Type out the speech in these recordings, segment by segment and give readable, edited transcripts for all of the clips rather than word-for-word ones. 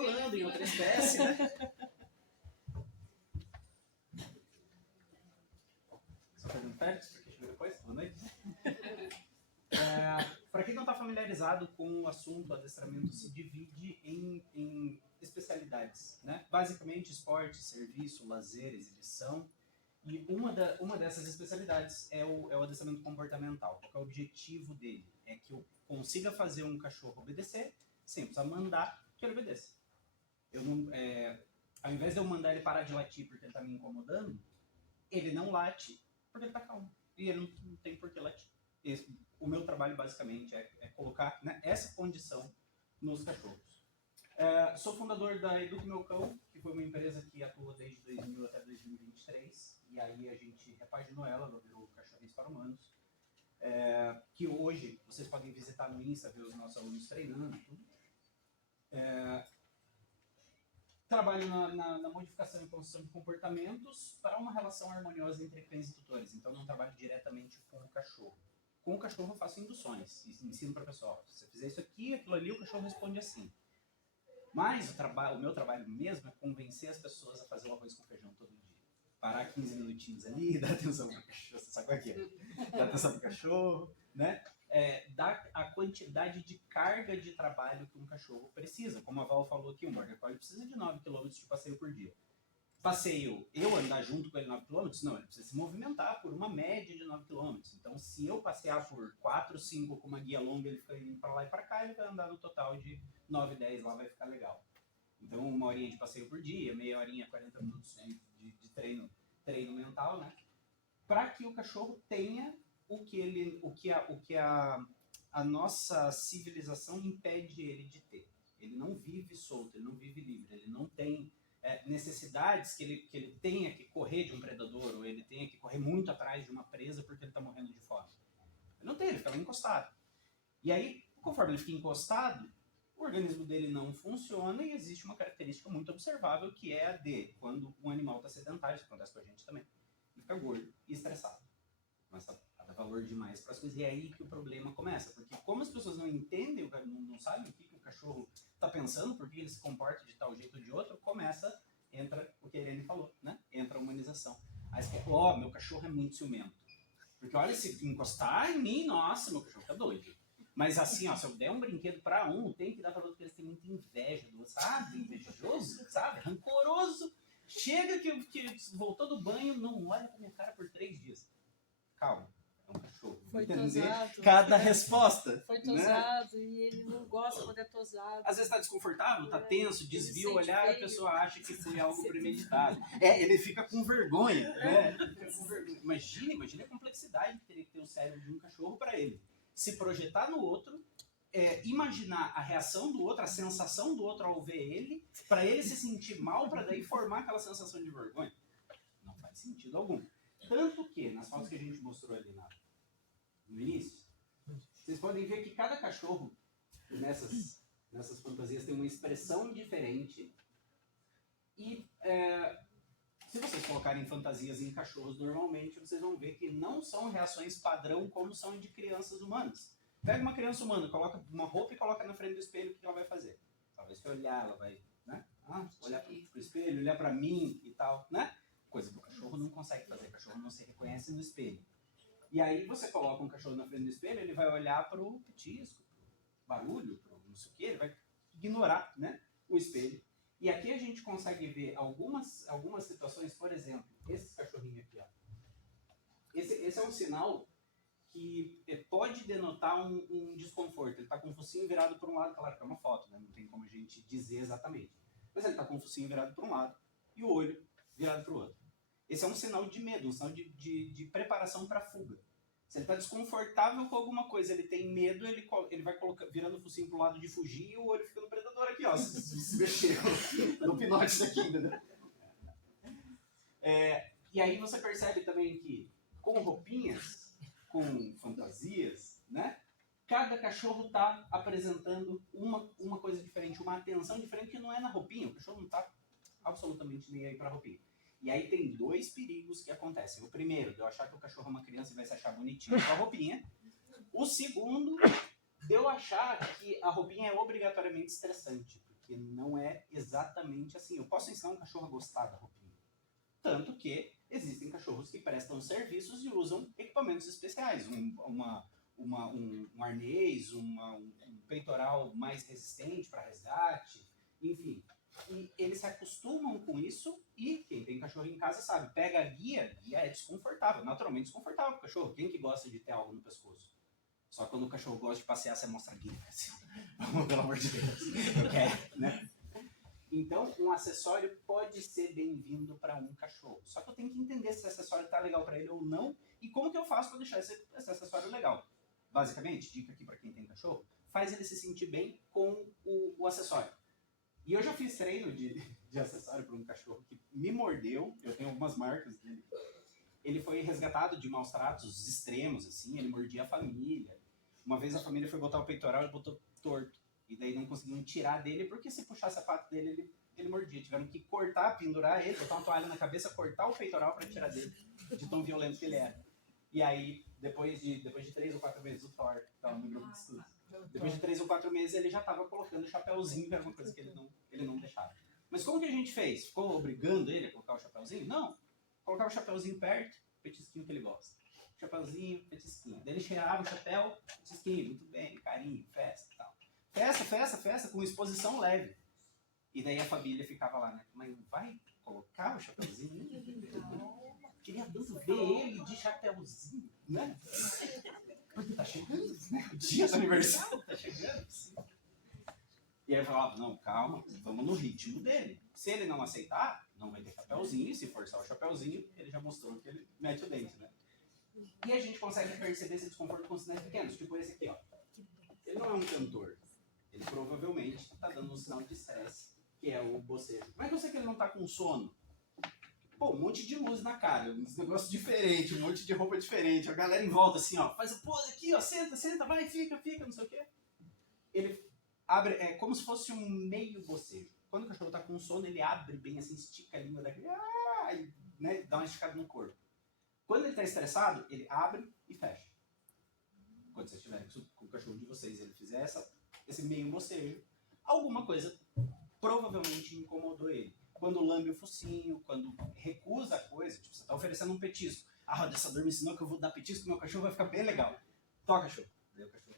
falando em outra espécie, né? Só fazendo perto, porque chegou depois, boa noite. Para quem não está familiarizado com o assunto, o adestramento se divide em especialidades, né? Basicamente, esporte, serviço, lazer, exibição. E uma dessas especialidades é o adestramento comportamental. Qual é o objetivo dele? É que eu consiga fazer um cachorro obedecer sem precisar mandar que ele obedeça. Ao invés de eu mandar ele parar de latir porque ele está me incomodando, ele não late porque ele está calmo. E ele não tem por que latir. O meu trabalho, basicamente, é colocar, né, essa condição nos cachorros. Sou fundador da Eduque Meu Cão, que foi uma empresa que atua desde 2000 até 2023. E aí a gente repaginou ela virou Cachorrinhos para Humanos. Que hoje vocês podem visitar no Insta, ver os nossos alunos treinando e tudo. Trabalho na modificação e construção de comportamentos para uma relação harmoniosa entre cães e tutores. Então, não trabalho diretamente com o cachorro. Com o cachorro eu faço induções, ensino para o pessoal. Se você fizer isso aqui, aquilo ali, o cachorro responde assim. Mas o meu trabalho mesmo é convencer as pessoas a fazer o arroz com feijão todo dia. Parar 15 minutinhos ali, dar atenção para o cachorro, sabe qual é que é? Dar atenção para o cachorro, né? Dar a quantidade de carga de trabalho que um cachorro precisa. Como a Val falou aqui, um Border Collie precisa de 9 km de passeio por dia. Passeio, eu andar junto com ele 9 km? Não, ele precisa se movimentar por uma média de 9 km. Então, se eu passear por 4, 5 com uma guia longa, ele fica indo para lá e para cá, ele vai andar no total de 9, 10, lá vai ficar legal. Então, uma horinha de passeio por dia, meia horinha, 40 minutos de treino mental, né? Para que o cachorro tenha o que a nossa civilização impede ele de ter. Ele não vive solto, ele não vive livre, ele não tem necessidades que ele tenha que correr de um predador, ou ele tenha que correr muito atrás de uma presa porque ele está morrendo de fome. Ele não tem, ele fica lá encostado. E aí, conforme ele fica encostado, o organismo dele não funciona e existe uma característica muito observável que é a de quando um animal está sedentário, isso acontece com a gente também, ele fica gordo e estressado. Começa a dar valor demais para as coisas e é aí que o problema começa. Porque como as pessoas não entendem, não sabem o que o cachorro está pensando, por que ele se comporta de tal jeito ou de outro, entra o que a Irene falou, né? Entra a humanização. Aí você fala, meu cachorro é muito ciumento. Porque olha, se encostar em mim, nossa, meu cachorro fica doido. Mas assim, se eu der um brinquedo para um, tem que dar para outro, porque eles têm muita inveja do outro, sabe? Invejoso, sabe? Rancoroso. Chega que voltou do banho, não olha pra minha cara por 3 dias. Calma, é um cachorro. Foi entender tosado. cada resposta. Foi tosado, né? E ele não gosta quando é tosado. Às vezes está desconfortável, está tenso, desvia o olhar e a pessoa acha que foi algo premeditado. Ele fica com vergonha, né? Imagine a complexidade que teria que ter o cérebro de um cachorro para ele se projetar no outro, imaginar a reação do outro, a sensação do outro ao ver ele, para ele se sentir mal, para daí formar aquela sensação de vergonha. Não faz sentido algum. Tanto que, nas fotos que a gente mostrou ali no início, vocês podem ver que cada cachorro nessas fantasias tem uma expressão diferente. E se vocês colocarem fantasias em cachorros normalmente, vocês vão ver que não são reações padrão como são de crianças humanas. Pega uma criança humana, coloca uma roupa e coloca na frente do espelho, o que ela vai fazer? Talvez vai olhar, ela vai, né? Olhar para o espelho, olhar para mim e tal, né? Coisa que o cachorro não consegue fazer, o cachorro não se reconhece no espelho. E aí você coloca um cachorro na frente do espelho, ele vai olhar para o petisco, para o barulho, para não sei o que, ele vai ignorar, né, o espelho. E aqui a gente consegue ver algumas situações, por exemplo, esse cachorrinho aqui, ó. Esse é um sinal que pode denotar um desconforto. Ele está com o focinho virado para um lado, claro que é uma foto, né? Não tem como a gente dizer exatamente. Mas ele está com o focinho virado para um lado e o olho virado para o outro. Esse é um sinal de medo, um sinal de preparação para fuga. Se ele está desconfortável com alguma coisa, ele tem medo, ele vai virando o focinho para o lado de fugir e o olho fica no predador aqui, ó, se mexer no pinote daqui, entendeu? E aí você percebe também que com roupinhas, com fantasias, né? Cada cachorro está apresentando uma coisa diferente, uma atenção diferente que não é na roupinha. O cachorro não está absolutamente nem aí para a roupinha. E aí tem 2 perigos que acontecem. O primeiro, de eu achar que o cachorro é uma criança e vai se achar bonitinho com a roupinha. O segundo, de eu achar que a roupinha é obrigatoriamente estressante. porque não é exatamente assim. Eu posso ensinar um cachorro a gostar da roupinha. Tanto que existem cachorros que prestam serviços e usam equipamentos especiais. Um arnês, um peitoral mais resistente para resgate, enfim. E eles se acostumam com isso e quem tem cachorro em casa sabe, pega a guia é desconfortável, naturalmente desconfortável para o cachorro. Quem que gosta de ter algo no pescoço? Só quando o cachorro gosta de passear, você mostra a guia. Assim, pelo amor de Deus. Eu quero, né? Então, um acessório pode ser bem-vindo para um cachorro. Só que eu tenho que entender se esse acessório está legal para ele ou não e como que eu faço para deixar esse acessório legal. Basicamente, dica aqui para quem tem cachorro, faz ele se sentir bem com o acessório. E eu já fiz treino de acessório para um cachorro que me mordeu, eu tenho algumas marcas dele. Ele foi resgatado de maus tratos extremos, assim, ele mordia a família. Uma vez a família foi botar o peitoral e botou torto. E daí não conseguiam tirar dele, porque se puxasse a pata dele, ele mordia. Tiveram que cortar, pendurar ele, botar uma toalha na cabeça, cortar o peitoral para tirar dele, de tão violento que ele era. E aí, depois de 3 ou 4 meses, o Thor, que estava no grupo de estudos, depois de 3 ou 4 meses ele já estava colocando o chapéuzinho, que era uma coisa que ele não deixava. Mas como que a gente fez? Ficou obrigando ele a colocar o chapéuzinho? Não. Colocar o chapéuzinho perto, petisquinho que ele gosta. Chapéuzinho, petisquinho. Daí ele cheirava o chapéu, petisquinho, muito bem, carinho, festa e tal. Festa, com exposição leve. E daí a família ficava lá, né? Mas vai colocar o chapéuzinho? Queria tanto ver ele de chapéuzinho, né? Porque tá chegando, né? O dia do aniversário tá chegando. Sim. E aí eu falava, não, calma, vamos no ritmo dele. Se ele não aceitar, não vai ter chapéuzinho. Se forçar o chapéuzinho, ele já mostrou que ele mete o dente, né? E a gente consegue perceber esse desconforto com sinais pequenos, tipo esse aqui, ó. Ele não é um cantor. Ele provavelmente está dando um sinal de estresse, que é o bocejo. Como é que eu sei que ele não está com sono? Pô, um monte de luz na cara, uns negócios diferentes, um monte de roupa diferente, a galera em volta assim, ó, faz o pose aqui, ó, senta, vai, fica, não sei o quê. Ele abre, é como se fosse um meio bocejo. Quando o cachorro está com sono, ele abre bem assim, estica a língua daqui, e, né, dá uma esticada no corpo. Quando ele está estressado, ele abre e fecha. Quando vocês estiverem com o cachorro de vocês, ele fizer esse meio bocejo, alguma coisa provavelmente incomodou ele. Quando lambe o focinho, quando recusa a coisa, tipo, você está oferecendo um petisco. A rodessador me ensinou que eu vou dar petisco, meu cachorro vai ficar bem legal. Toca, cachorro. Daí o cachorro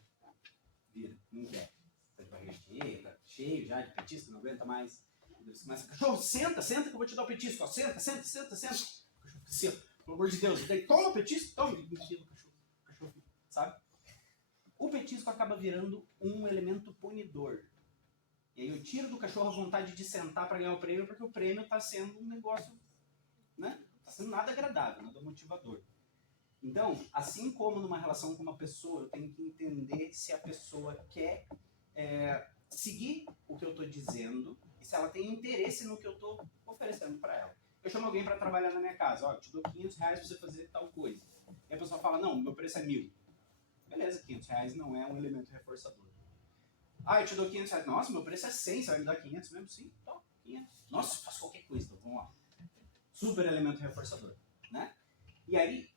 vira, não quer. Tá de barriga cheia, tá cheio já de petisco, não aguenta mais. Daí você começa, cachorro, senta que eu vou te dar o petisco. Ó, senta. O cachorro fica assim, pelo amor de Deus. Daí toma o petisco, toma. E enfia o cachorro, sabe? O petisco acaba virando um elemento punidor. E aí eu tiro do cachorro a vontade de sentar para ganhar o prêmio, porque o prêmio está sendo um negócio, né? Está sendo nada agradável, nada motivador. Então, assim como numa relação com uma pessoa, eu tenho que entender se a pessoa quer seguir o que eu estou dizendo e se ela tem interesse no que eu estou oferecendo para ela. Eu chamo alguém para trabalhar na minha casa, ó, eu te dou R$500 para você fazer tal coisa. E a pessoa fala, não, meu preço é 1.000. Beleza, R$500 não é um elemento reforçador. Ah, eu te dou R$500. Nossa, meu preço é 100, você vai me dar 500 mesmo? Sim, então, 500. Nossa, faço qualquer coisa, então vamos lá. Super elemento reforçador, né? E aí,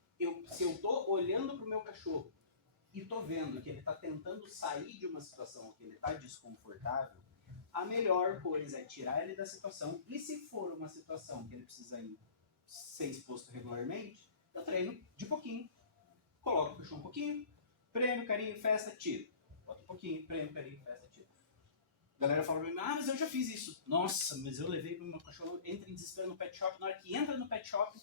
se eu tô olhando pro meu cachorro e tô vendo que ele tá tentando sair de uma situação que ele tá desconfortável, a melhor coisa é tirar ele da situação. E se for uma situação que ele precisa ser exposto regularmente, eu treino de pouquinho. Coloco o cachorro um pouquinho, prêmio, carinho, festa, tiro. Bota um pouquinho, prêmio, carinho, festa, tiro. A galera fala pra mim, mas eu já fiz isso. Nossa, mas eu levei pro meu cachorro, entra em desespero no pet shop. Na hora que entra no pet shop,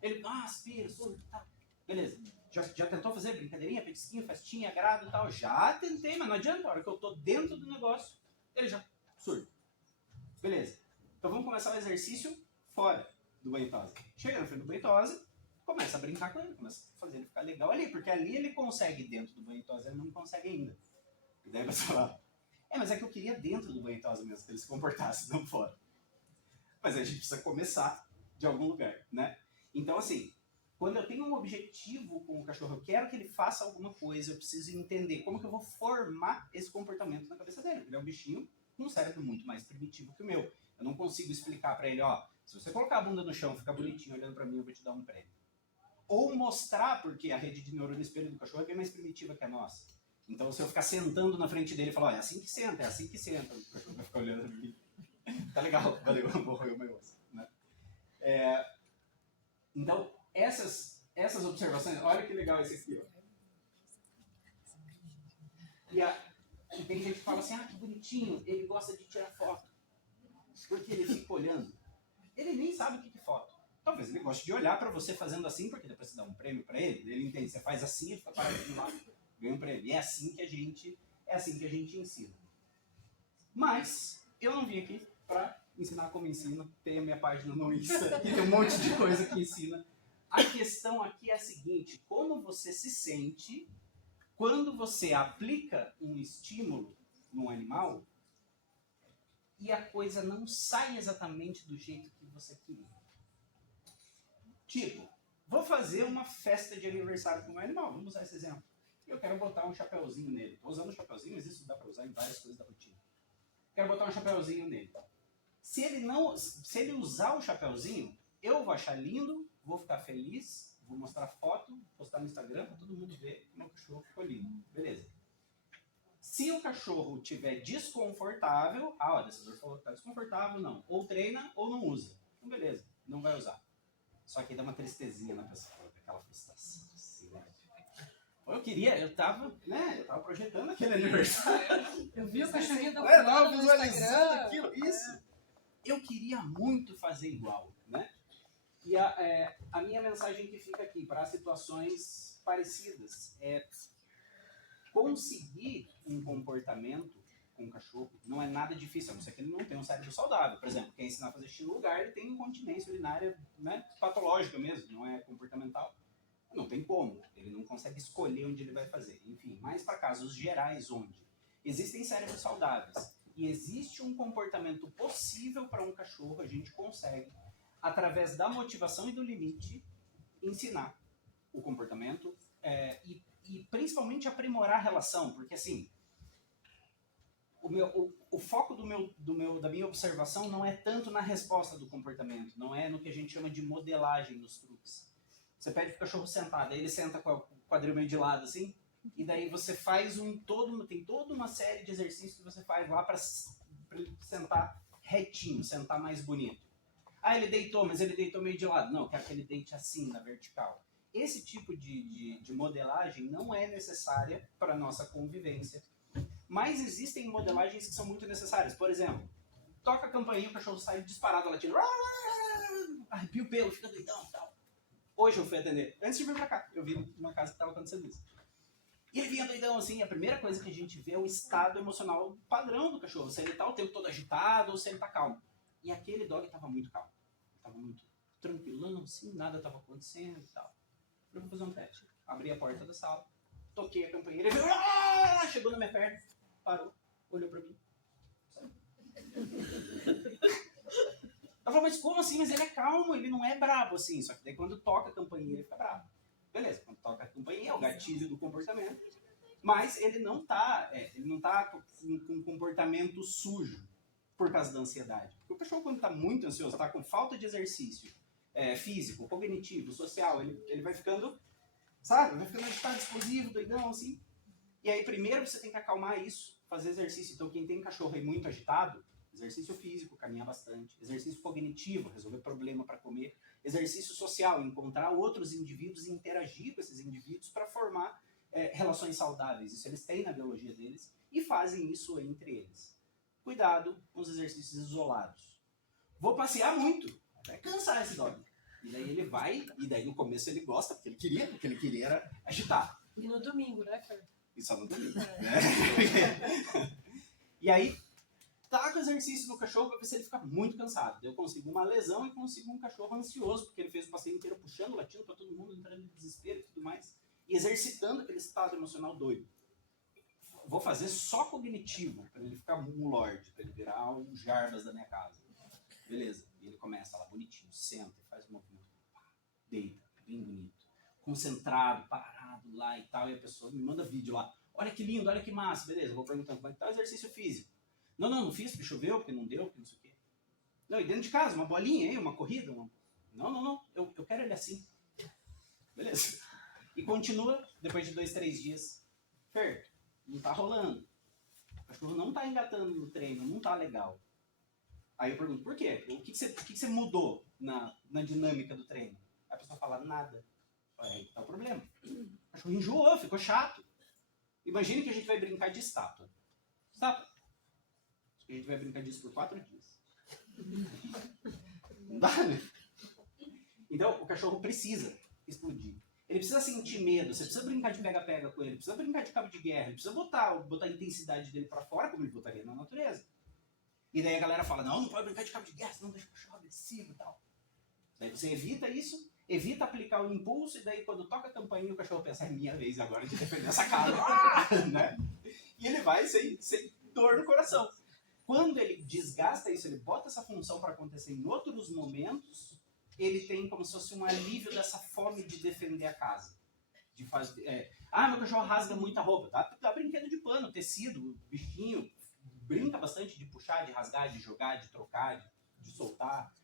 ele, aspira, surta, tá. Beleza. Já tentou fazer brincadeirinha, petisquinho, festinha, agrado e tal? Já tentei, mas não adianta. A hora que eu tô dentro do negócio, ele já surta. Beleza. Então vamos começar o exercício fora do banho tosa. Chega na frente do banho tosa, começa a brincar com ele, começa a fazer ele ficar legal ali, porque ali ele consegue dentro do banho tosa, ele não consegue ainda. E daí você fala, mas é que eu queria dentro do banho tosa mesmo, que ele se comportasse, não fora. Mas a gente precisa começar de algum lugar, né? Então, assim, quando eu tenho um objetivo com o cachorro, eu quero que ele faça alguma coisa, eu preciso entender como que eu vou formar esse comportamento na cabeça dele. Ele é um bichinho com um cérebro muito mais primitivo que o meu. Eu não consigo explicar pra ele, se você colocar a bunda no chão, ficar bonitinho olhando pra mim, eu vou te dar um prêmio. Ou mostrar, porque a rede de neurônio espelho do cachorro é bem mais primitiva que a nossa. Então, se eu ficar sentando na frente dele e falar, olha, é assim que senta, é assim que senta, o cachorro vai ficar olhando pra mim. Tá legal, valeu, vou roer o meu osso. Né? Então, essas observações, olha que legal esse aqui, ó. E tem gente que fala assim, que bonitinho, ele gosta de tirar foto. Porque ele fica olhando. Ele nem sabe o que é foto. Talvez ele goste de olhar pra você fazendo assim, porque depois você dá um prêmio pra ele, ele entende, você faz assim, ele fica parado lá, ganha um prêmio. E é assim que a gente ensina. Mas, eu não vim aqui pra ensinar como ensino, tem a minha página no Insta, e tem um monte de coisa que ensina. A questão aqui é a seguinte, como você se sente quando você aplica um estímulo num animal e a coisa não sai exatamente do jeito que você queria. Tipo, vou fazer uma festa de aniversário com um animal, vamos usar esse exemplo. Eu quero botar um chapeuzinho nele. Estou usando um chapeuzinho, mas isso dá para usar em várias coisas da rotina. Quero botar um chapeuzinho nele. Se ele usar o chapeuzinho, eu vou achar lindo, vou ficar feliz, vou mostrar foto, postar no Instagram para todo mundo ver que meu cachorro ficou lindo. Beleza. Se o cachorro estiver desconfortável, o decisor falou que está desconfortável, não. Ou treina ou não usa. Então beleza, não vai usar. Só que dá uma tristezinha na pessoa, aquela frustração. Assim, né? Eu tava projetando aquele aniversário. Eu vi o cachorrinho da Eu tava no visualizando Instagram. aquilo, isso. Eu queria muito fazer igual, né? E a minha mensagem que fica aqui para situações parecidas é conseguir um comportamento com o cachorro não é nada difícil, a não ser que ele não tenha um cérebro saudável. Por exemplo, quem ensinar a fazer xixi no lugar, ele tem incontinência urinária, né, patológica mesmo, não é comportamental. Não tem como, ele não consegue escolher onde ele vai fazer. Enfim, mais para casos gerais onde existem cérebros saudáveis e existe um comportamento possível para um cachorro, a gente consegue, através da motivação e do limite, ensinar o comportamento e principalmente aprimorar a relação, porque assim, o foco da minha observação não é tanto na resposta do comportamento, não é no que a gente chama de modelagem nos truques. Você pede pro cachorro sentar, daí ele senta com o quadril meio de lado assim, e daí você faz tem toda uma série de exercícios que você faz lá para ele sentar retinho, sentar mais bonito. Ele deitou, mas ele deitou meio de lado. Não, eu quero que ele deite assim, na vertical. Esse tipo de modelagem não é necessária para a nossa convivência. Mas existem modelagens que são muito necessárias. Por exemplo, toca a campainha, o cachorro sai disparado latindo. Arrepia o pelo, fica doidão e tal. Hoje eu fui atender. Antes de vir pra cá, eu vi numa casa que estava acontecendo isso. E ele vinha doidão assim, a primeira coisa que a gente vê é o estado emocional padrão do cachorro. Se ele tá o tempo todo agitado ou se ele tá calmo. E aquele dog estava muito calmo. Estava muito tranquilão, assim, nada estava acontecendo e tal. Eu vou fazer um teste. Abri a porta da sala, toquei a campainha, ele veio, chegou na minha perna, parou, olhou pra mim. Ela falou, mas como assim? Mas ele é calmo, ele não é brabo assim. Só que daí quando toca a campainha ele fica bravo. Beleza, quando toca a campainha é o gatilho do comportamento. Mas ele não tá com um comportamento sujo por causa da ansiedade. Porque o cachorro quando tá muito ansioso, tá com falta de exercício físico, cognitivo, social, ele vai ficando, sabe? Vai ficando agitado, explosivo, doidão, assim. E aí primeiro você tem que acalmar isso, fazer exercício. Então quem tem cachorro aí muito agitado, exercício físico, caminhar bastante. Exercício cognitivo, resolver problema para comer. Exercício social, encontrar outros indivíduos e interagir com esses indivíduos para formar relações saudáveis. Isso eles têm na biologia deles e fazem isso entre eles. Cuidado com os exercícios isolados. Vou passear muito, vai cansar esse dog. E daí ele vai, e daí no começo ele gosta, porque ele queria era agitar. E no domingo, né, Fer? E só no domingo, né? E aí, taca o exercício no cachorro para ver se ele fica muito cansado. Eu consigo uma lesão e consigo um cachorro ansioso, porque ele fez o passeio inteiro puxando, latindo para todo mundo, entrando em desespero e tudo mais. E exercitando aquele estado emocional doido. Vou fazer só cognitivo, para ele ficar um lorde, para ele virar um Jarbas da minha casa. Beleza. E ele começa lá bonitinho, senta, faz um movimento, deita, bem bonito. Concentrado, parado lá e tal, e a pessoa me manda vídeo lá. Olha que lindo, olha que massa, beleza. Eu vou perguntando como é que tá o exercício físico. Não fiz porque choveu, porque não deu, porque não sei o quê. Não, e dentro de casa, uma bolinha aí, uma corrida? Não, eu quero ele assim. Beleza. E continua, depois de 2, 3 dias. Fer, não tá rolando. O cachorro não tá engatando no treino, não tá legal. Aí eu pergunto, por quê? O que você mudou na dinâmica do treino? Aí a pessoa fala, nada. Aí tá o problema. O cachorro enjoou, ficou chato. Imagine que a gente vai brincar de estátua. Estátua. A gente vai brincar disso por 4 dias. Não dá, né? Então, o cachorro precisa explodir. Ele precisa sentir medo, você precisa brincar de pega-pega com ele, precisa brincar de cabo de guerra, ele precisa botar a intensidade dele pra fora, como ele botaria na natureza. E daí a galera fala, não pode brincar de cabo de guerra, senão deixa o cachorro agressivo e tal. Daí você evita isso, evita aplicar o impulso, e daí quando toca a campainha o cachorro pensa, é minha vez agora de defender essa casa. Né? E ele vai sem dor no coração. Quando ele desgasta isso, ele bota essa função para acontecer em outros momentos, ele tem como se fosse um alívio dessa fome de defender a casa. De fazer, meu cachorro rasga muita roupa. Dá brinquedo de pano, tecido, bichinho. Brinca bastante de puxar, de rasgar, de jogar, de trocar, de soltar.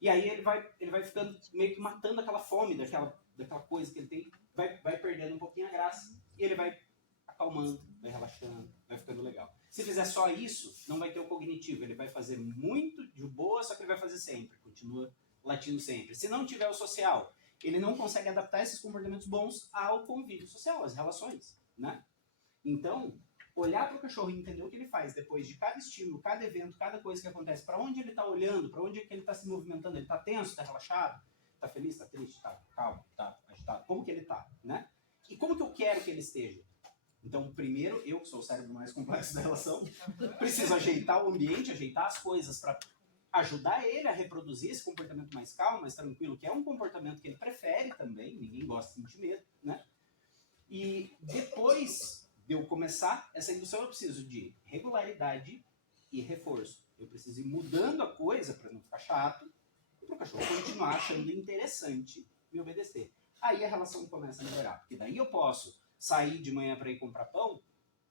E aí ele vai ficando meio que matando aquela fome daquela coisa que ele tem. Vai perdendo um pouquinho a graça. E ele vai acalmando, vai relaxando, vai ficando legal. Se fizer só isso, não vai ter o cognitivo. Ele vai fazer muito de boa, só que ele vai fazer sempre. Continua latindo sempre. Se não tiver o social, ele não consegue adaptar esses comportamentos bons ao convívio social, às relações, né? Então, olhar para o cachorro e entender o que ele faz depois de cada estímulo, cada evento, cada coisa que acontece, para onde ele está olhando, para onde é que ele está se movimentando, ele está tenso, está relaxado, está feliz, está triste, está calmo, está agitado, como que ele está, né? E como que eu quero que ele esteja? Então, primeiro, eu, que sou o cérebro mais complexo da relação, preciso ajeitar o ambiente, ajeitar as coisas para ajudar ele a reproduzir esse comportamento mais calmo, mais tranquilo, que é um comportamento que ele prefere também, ninguém gosta de sentir medo, né? E depois de eu começar essa indução, eu preciso de regularidade e reforço. Eu preciso ir mudando a coisa para não ficar chato e para o cachorro continuar achando interessante me obedecer. Aí a relação começa a melhorar, porque daí eu posso sair de manhã para ir comprar pão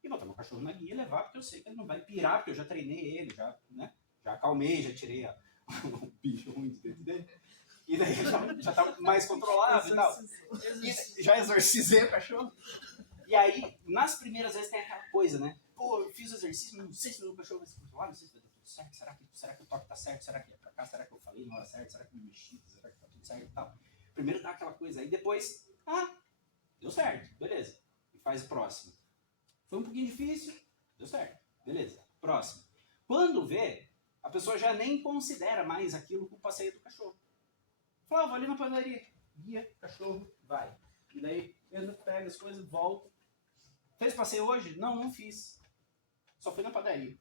e botar meu cachorro na guia e levar, porque eu sei que ele não vai pirar, porque eu já treinei ele, já acalmei, já tirei o bicho ruim de dentro dele. E daí já tá mais controlado e tal. E já exorcizei o cachorro. E aí, nas primeiras vezes tem aquela coisa, né? Pô, eu fiz o exercício, não sei se meu cachorro vai se controlar, não sei se vai dar tudo certo, será que o toque tá certo, será que é pra cá, será que eu falei na hora certa, será que eu me mexi, será que tá tudo certo e tal. Primeiro dá aquela coisa, aí depois, deu certo, beleza. E faz o próximo. Foi um pouquinho difícil, deu certo, beleza. Próximo. Quando vê, a pessoa já nem considera mais aquilo como o passeio do cachorro. Fala, vou ali na padaria, guia, cachorro, vai. E daí, entra, pega as coisas, volta. Fez passeio hoje? Não, não fiz. Só fui na padaria.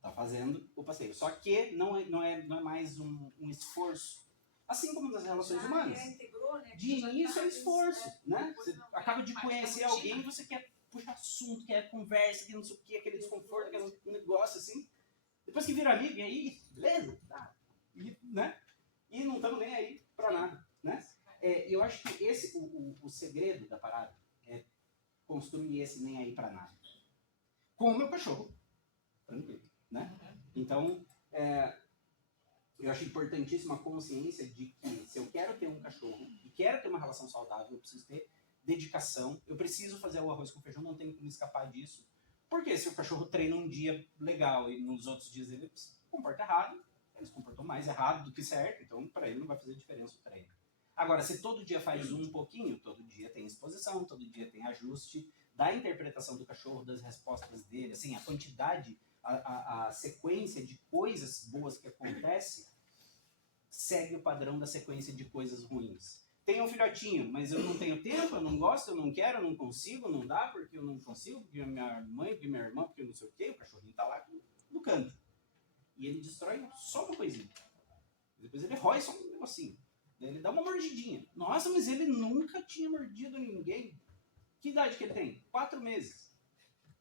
Tá fazendo o passeio. Só que não é mais um esforço. Assim como nas relações humanas. Integrou, né? De início é esforço, né? Você acaba de conhecer alguém e você quer puxar assunto, quer conversa, quer não sei o que, aquele desconforto, aquele negócio assim. Depois que vira amigo, e aí, beleza, tá. E, né? E não estamos nem aí pra nada, né? Eu acho que esse, o segredo da parada é construir esse nem aí pra nada. Com o meu cachorro, tranquilo, né? Então, eu acho importantíssima a consciência de que se eu quero ter um cachorro e quero ter uma relação saudável, eu preciso ter dedicação, eu preciso fazer o arroz com feijão, não tenho como escapar disso. Porque se o cachorro treina um dia legal e nos outros dias ele se comporta errado, ele se comportou mais errado do que certo, então para ele não vai fazer diferença o treino. Agora, se todo dia faz um pouquinho, todo dia tem exposição, todo dia tem ajuste da interpretação do cachorro, das respostas dele, assim, a quantidade, a sequência de coisas boas que acontece segue o padrão da sequência de coisas ruins. Tem um filhotinho, mas eu não tenho tempo, eu não gosto, eu não quero, eu não consigo, não dá, porque eu não consigo, porque minha mãe, porque minha irmã, porque eu não sei o quê, o cachorrinho tá lá no canto. E ele destrói só uma coisinha. Depois ele rói só um negocinho. Daí ele dá uma mordidinha. Nossa, mas ele nunca tinha mordido ninguém. Que idade que ele tem? 4 meses.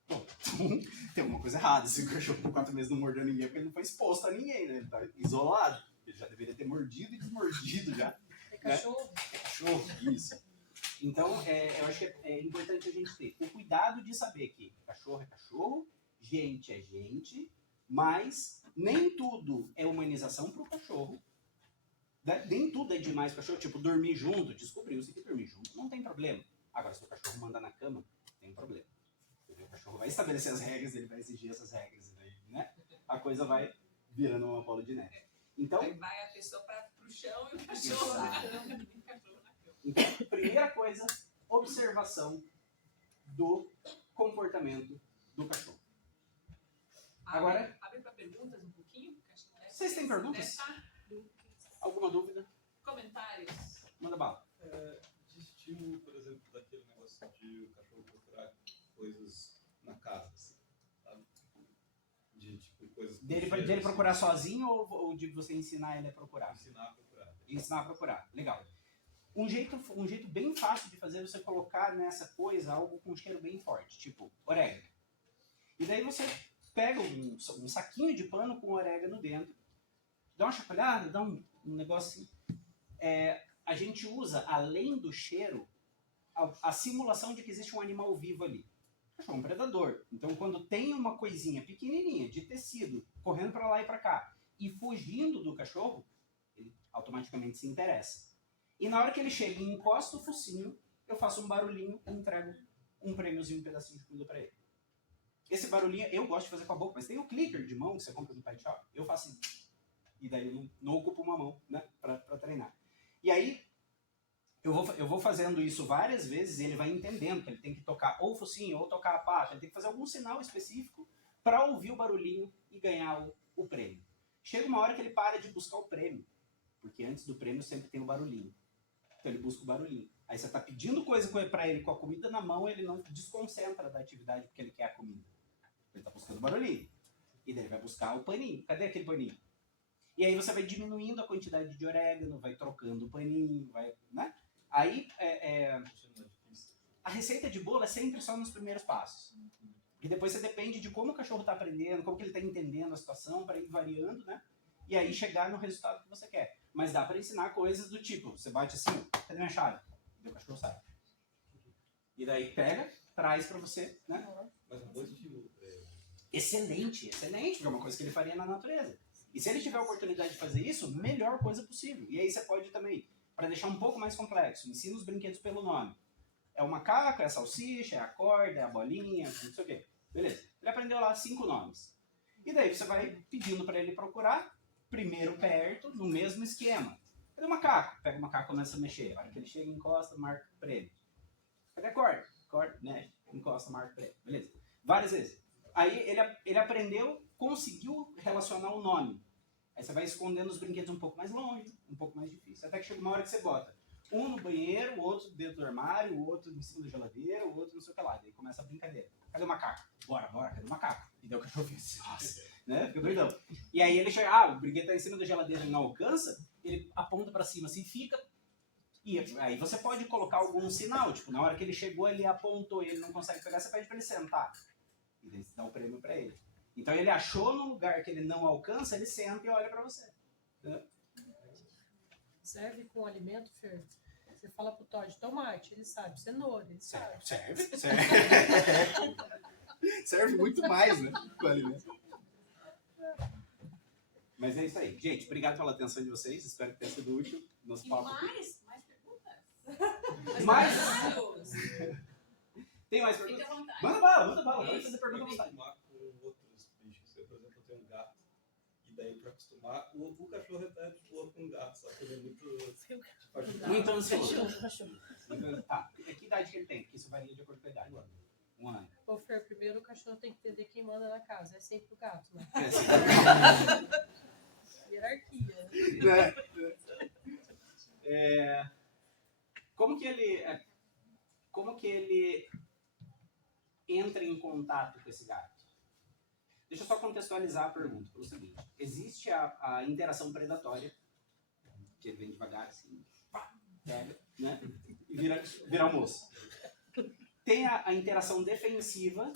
Bom, tem alguma coisa errada. Se o cachorro por 4 meses não mordeu ninguém, é porque ele não foi exposto a ninguém, né? Ele tá isolado. Ele já deveria ter mordido e desmordido já. É cachorro? É cachorro, isso. Então, eu acho que é importante a gente ter o cuidado de saber que cachorro é cachorro, gente é gente, mas nem tudo é humanização para o cachorro. Nem tudo é demais para o cachorro. Tipo, dormir junto, descobriu-se que dormir junto não tem problema. Agora, se o cachorro manda na cama, tem um problema. O cachorro vai estabelecer as regras, ele vai exigir essas regras, e daí, né? A coisa vai virando uma bola de neve. Então, Aí vai a pessoa pro chão e o cachorro na cama. Então, primeira coisa, observação do comportamento do cachorro. Agora, Abre para perguntas um pouquinho. Vocês têm perguntas? Alguma dúvida? Comentários. Manda bala. De estímulo, por exemplo, daquele negócio de o cachorro procurar coisas na casa, assim, sabe? De tipo, coisas... Dele procurar sozinho ou de você ensinar ele a procurar? Ensinar a procurar. Ensinar a procurar. Legal. Um jeito bem fácil de fazer é você colocar nessa coisa algo com um cheiro bem forte, tipo orégano. E daí você pega um saquinho de pano com orégano dentro, dá uma chacoalhada, dá um negócio assim. A gente usa, além do cheiro, a simulação de que existe um animal vivo ali. O cachorro é um predador. Então, quando tem uma coisinha pequenininha de tecido correndo para lá e para cá e fugindo do cachorro, ele automaticamente se interessa. E na hora que ele chega e encosta o focinho, eu faço um barulhinho e entrego um prêmiozinho, um pedacinho de comida para ele. Esse barulhinho eu gosto de fazer com a boca, mas tem o clicker de mão que você compra no pet shop, eu faço assim. E daí eu não ocupo uma mão, né, para treinar. E aí, eu vou fazendo isso várias vezes e ele vai entendendo que ele tem que tocar ou o focinho ou tocar a pata, ele tem que fazer algum sinal específico para ouvir o barulhinho e ganhar o prêmio. Chega uma hora que ele para de buscar o prêmio, porque antes do prêmio sempre tem o barulhinho. Então ele busca o barulhinho. Aí você está pedindo coisa para ele com a comida na mão, ele não desconcentra da atividade porque ele quer a comida. Ele está buscando o barulhinho. E daí ele vai buscar o paninho. Cadê aquele paninho? E aí você vai diminuindo a quantidade de orégano, vai trocando o paninho, vai, né? Aí a receita de bolo é sempre só nos primeiros passos. E depois você depende de como o cachorro está aprendendo, como que ele está entendendo a situação, para ir variando, né? E aí chegar no resultado que você quer. Mas dá para ensinar coisas do tipo, você bate assim, cadê minha chave? E o cachorro sai. E daí pega, traz para você, né? Mas um bom estímulo. Excelente, excelente, porque é uma coisa que ele faria na natureza. E se ele tiver a oportunidade de fazer isso, melhor coisa possível. E aí você pode também, para deixar um pouco mais complexo, ensina os brinquedos pelo nome. É o macaco, é a salsicha, é a corda, é a bolinha, não sei o quê. Beleza. Ele aprendeu lá 5 nomes. E daí você vai pedindo para ele procurar, primeiro perto, no mesmo esquema. Cadê o macaco? Pega o macaco e começa a mexer. A hora que ele chega, encosta, marca para ele. Cadê a corda? Corda, mexe, encosta, marca para ele. Beleza. Várias vezes. Aí ele aprendeu, conseguiu relacionar o nome. Aí você vai escondendo os brinquedos um pouco mais longe, um pouco mais difícil. Até que chega uma hora que você bota um no banheiro, o outro dentro do armário, o outro em cima da geladeira, o outro não sei o que lá. Daí começa a brincadeira. Cadê o macaco? Bora, cadê o macaco? E daí o cachorro fica assim, nossa, né? Fica doidão. E aí ele chega, o brinquedo tá em cima da geladeira e não alcança, ele aponta pra cima assim, fica. E aí você pode colocar algum sinal, tipo, na hora que ele chegou, ele apontou e ele não consegue pegar, você pede pra ele sentar. E daí você dá o prêmio pra ele. Então ele achou no lugar que ele não alcança, ele senta e olha pra você. Entendeu? Serve com alimento, Fer? Você fala pro Todd, tomate, ele sabe, cenoura, ele sabe. Serve. Serve muito mais, né? Com alimento. Mas é isso aí. Gente, obrigado pela atenção de vocês. Espero que tenha sido útil. Nosso E papo. mais perguntas? Mais? Vários. Tem mais Fique perguntas? à vontade. Manda bala. Pode fazer pergunta à vontade. Acostumar com outros bichos. Eu, por exemplo, eu tenho um gato. E daí, pra acostumar, o cachorro é de boa com o gato, só que ele é muito... Muito ansioso. Cachorro. Tá. Que idade que ele tem? Porque isso varia de acordo com a idade. Um ano. Ô, Fer, primeiro o cachorro tem que entender quem manda na casa. É sempre o gato, né? É assim. Hierarquia. Né? Como que ele entra em contato com esse gato? Deixa eu só contextualizar a pergunta pelo seguinte. Existe a interação predatória, que ele vem devagar assim, pá, pega, né? E vira almoço. Tem a interação defensiva,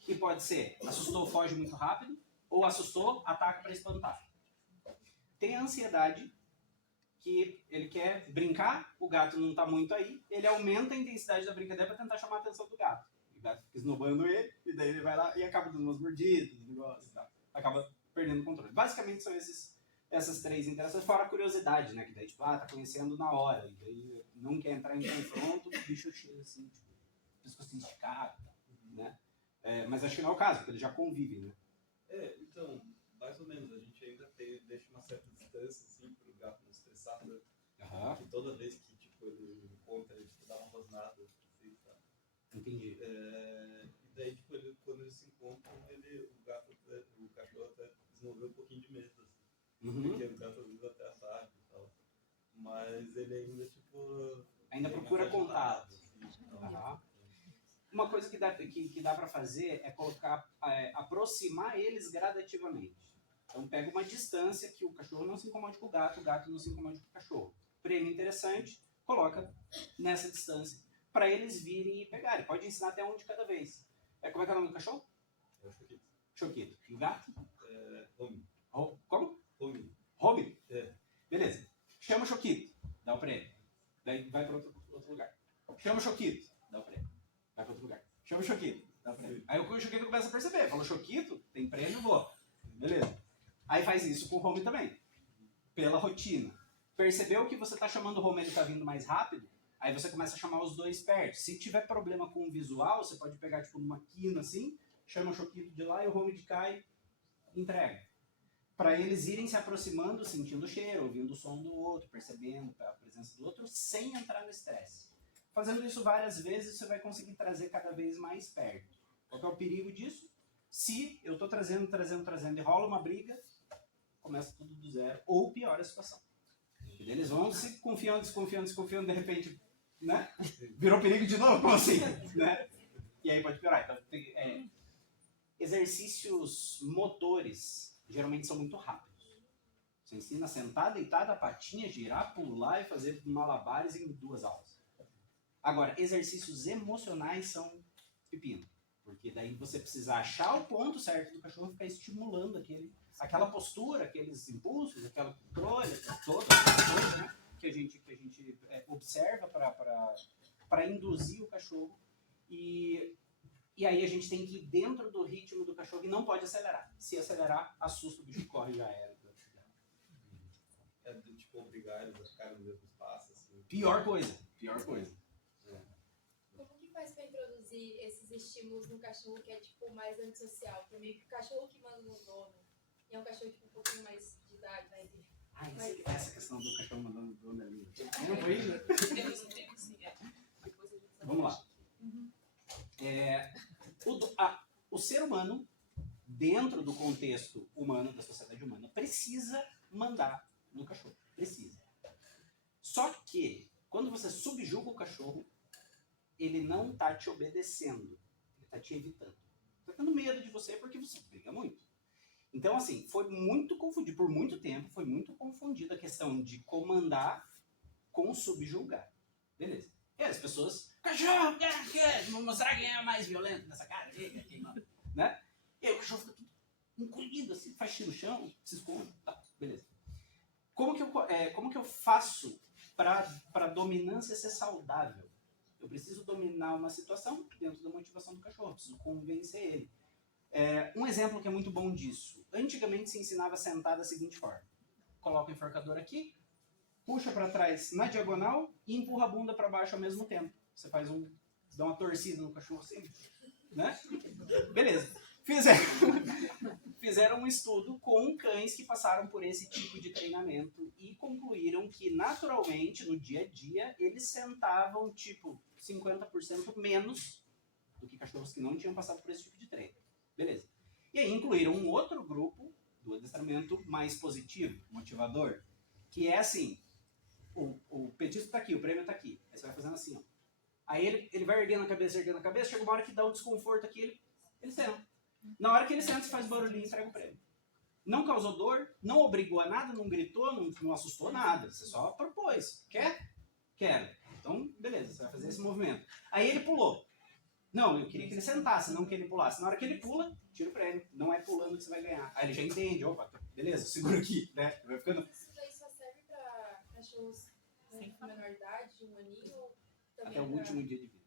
que pode ser assustou, foge muito rápido, ou assustou, ataca para espantar. Tem a ansiedade, que ele quer brincar, o gato não está muito aí, ele aumenta a intensidade da brincadeira para tentar chamar a atenção do gato. O gato fica esnobando ele, e daí ele vai lá e acaba dando umas mordidas, negócios, tá? Acaba perdendo o controle. Basicamente são essas 3 interações, fora a curiosidade, né? Que daí, tipo, tá conhecendo na hora, e daí não quer entrar em confronto, o bicho chega assim, tipo, pescocinho esticado, né? Mas acho que não é o caso, porque eles já convivem, né? Então, mais ou menos, a gente ainda deixa uma certa distância, assim, pro gato não estressar, né? Aham, Que toda vez que, tipo, ele encontra, a gente dá uma rosnada, assim, sabe? entendi. E daí, tipo, quando eles se encontram, o cachorro até desenvolveu um pouquinho de medo, assim. Uhum. Porque o gato às vezes até ataca e tal. Mas ele ainda, tipo... Ainda bem procura mais agitado, contato. assim, tal. Aham. Uma coisa que dá para fazer é aproximar eles gradativamente. Então pega uma distância que o cachorro não se incomode com o gato não se incomode com o cachorro. Prêmio interessante, coloca nessa distância para eles virem e pegarem. Pode ensinar até um de cada vez. Como é que é o nome do cachorro? É o Choquito. Choquito. E o gato? Romy. Como? Romy. Romy? É. Beleza. Chama o Choquito, dá o prêmio. Daí vai para outro lugar. Chama o Choquito, dá o prêmio. Vai para outro lugar. Chama o Choquito, dá o prêmio. Aí o Choquito começa a perceber. Falou Choquito, tem prêmio, vou. Beleza. Aí faz isso com o Home também. Pela rotina. Percebeu que você está chamando o Home e ele está vindo mais rápido? Aí você começa a chamar os dois perto. Se tiver problema com o visual, você pode pegar tipo numa quina assim, chama o Choquito de lá e o Home de cá e entrega. Para eles irem se aproximando, sentindo o cheiro, ouvindo o som do outro, percebendo a presença do outro, sem entrar no estresse. Fazendo isso várias vezes, você vai conseguir trazer cada vez mais perto. Qual que é o perigo disso? Se eu estou trazendo e rola uma briga, começa tudo do zero, ou piora a situação. Eles vão se desconfiando, de repente, né? Virou perigo de novo, como assim? Né? E aí pode piorar. Então, exercícios motores geralmente são muito rápidos. Você ensina a sentar, deitar, dar patinha, girar, pular e fazer malabares em 2 aulas. Agora, exercícios emocionais são pepino. Porque daí você precisa achar o ponto certo do cachorro e ficar estimulando aquela postura, aqueles impulsos, aquela controle, toda coisa, né, que a gente observa para induzir o cachorro. E aí a gente tem que ir dentro do ritmo do cachorro e não pode acelerar. Se acelerar, assusta o bicho, corre, já era. Tipo, obrigar eles a ficarem no mesmo espaço, assim. Pior coisa. Como que faz para introduzir esses estímulos no cachorro que é tipo mais antissocial? Que é meio que o cachorro que manda no dono. E é um cachorro tipo um pouquinho mais de idade, né? Essa questão do cachorro mandando o dono ali. Temos sim, Depois a gente Vamos lá. O ser humano, dentro do contexto humano, da sociedade humana, precisa mandar no cachorro. Precisa. Só que, quando você subjuga o cachorro, ele não está te obedecendo. Ele está te evitando. Está tendo medo de você porque você briga muito. Então, assim, foi muito confundido. Por muito tempo, foi muito confundida a questão de comandar com subjugar. Beleza. E as pessoas... Cachorro, vou mostrar quem é mais violento nessa cara. Né? E aí o cachorro fica tudo encolhido, assim, faz xixi no chão, se esconde. Tá, beleza. Como que eu faço para a dominância ser saudável? Eu preciso dominar uma situação dentro da motivação do cachorro, preciso convencer ele. Um exemplo que é muito bom disso. Antigamente se ensinava a sentar da seguinte forma. Coloca o enforcador aqui, puxa para trás na diagonal e empurra a bunda para baixo ao mesmo tempo. Você dá uma torcida no cachorro assim, né? Beleza. Fizeram um estudo com cães que passaram por esse tipo de treinamento e concluíram que, naturalmente, no dia a dia, eles sentavam, tipo, 50% menos do que cachorros que não tinham passado por esse tipo de treino. Beleza. E aí incluíram um outro grupo do adestramento mais positivo, motivador, que é assim, o petisco tá aqui, o prêmio tá aqui. Aí você vai fazendo assim, ó. Aí ele vai erguendo a cabeça, chega uma hora que dá um desconforto aqui, ele senta. Na hora que ele senta, você faz barulhinho e entrega o prêmio. Não causou dor, não obrigou a nada, não gritou, não assustou nada. Você só propôs. Quer? Quero. Então, beleza, você vai fazer esse movimento. Aí ele pulou. Não, eu queria que ele sentasse, não que ele pulasse. Na hora que ele pula, tira o prêmio. Não é pulando que você vai ganhar. Aí ele já entende. Opa, beleza, segura aqui, né? Vai ficando... Isso daí só serve para cachorros com menor idade, de 1 aninho, ou também Até o último dia de vida.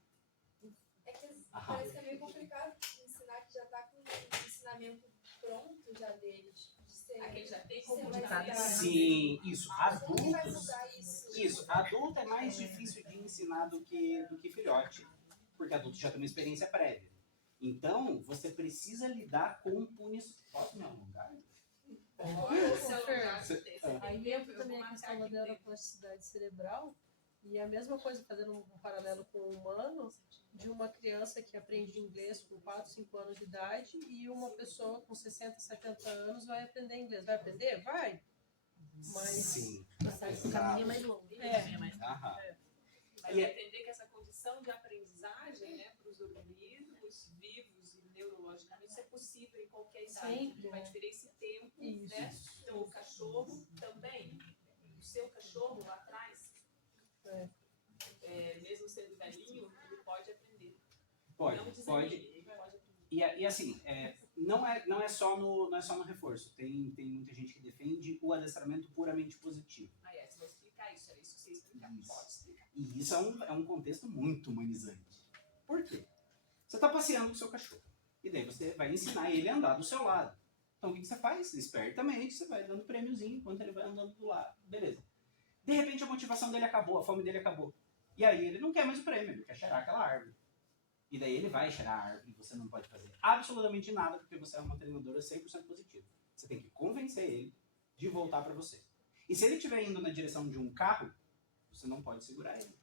É que parece que é meio complicado ensinar que já tá com um ensinamento pronto já deles. Aquele já tem como como ditar. ditar. Sim, isso. Como que vai Adultos... mudar isso? Isso, adulto é mais difícil de ensinar do que filhote, porque adulto já tem uma experiência prévia. Então, você precisa lidar com punições. Posso me alongar? Olha, se alongar, Cê- ter Aí tempo, entra eu também vou a marcar questão da aqui tempo. neuroplasticidade cerebral, e a mesma coisa, fazendo um paralelo com o humano, de uma criança que aprende inglês com 4, 5 anos de idade e uma pessoa com 60, 70 anos vai aprender inglês. Vai aprender? Vai. Mas Sim. O caminho é mais longo. Aham. Mas E- entender que essa condição de aprendizagem, né, para os organismos vivos e neurologicamente, isso é possível em qualquer idade. Sempre, Vai né? ter esse tempo, Isso. né? Então, o cachorro também. O seu cachorro lá atrás, mesmo sendo velhinho, ele pode aprender. Pode, Não pode. desanime, ele pode aprender. E assim, não é só no reforço. Tem muita gente que defende o adestramento puramente positivo. Você vai explicar isso, era isso que você ia explicar. Isso. Pode explicar. E isso é um contexto muito humanizante. Por quê? Você está passeando com o seu cachorro. E daí você vai ensinar ele a andar do seu lado. Então o que você faz? Espertamente, você vai dando prêmiozinho enquanto ele vai andando do lado. Beleza. De repente a motivação dele acabou, a fome dele acabou. E aí ele não quer mais o prêmio, ele quer cheirar aquela árvore. E daí ele vai cheirar a árvore e você não pode fazer absolutamente nada porque você é uma treinadora 100% positiva. Você tem que convencer ele de voltar para você. E se ele estiver indo na direção de um carro, você não pode segurar ele,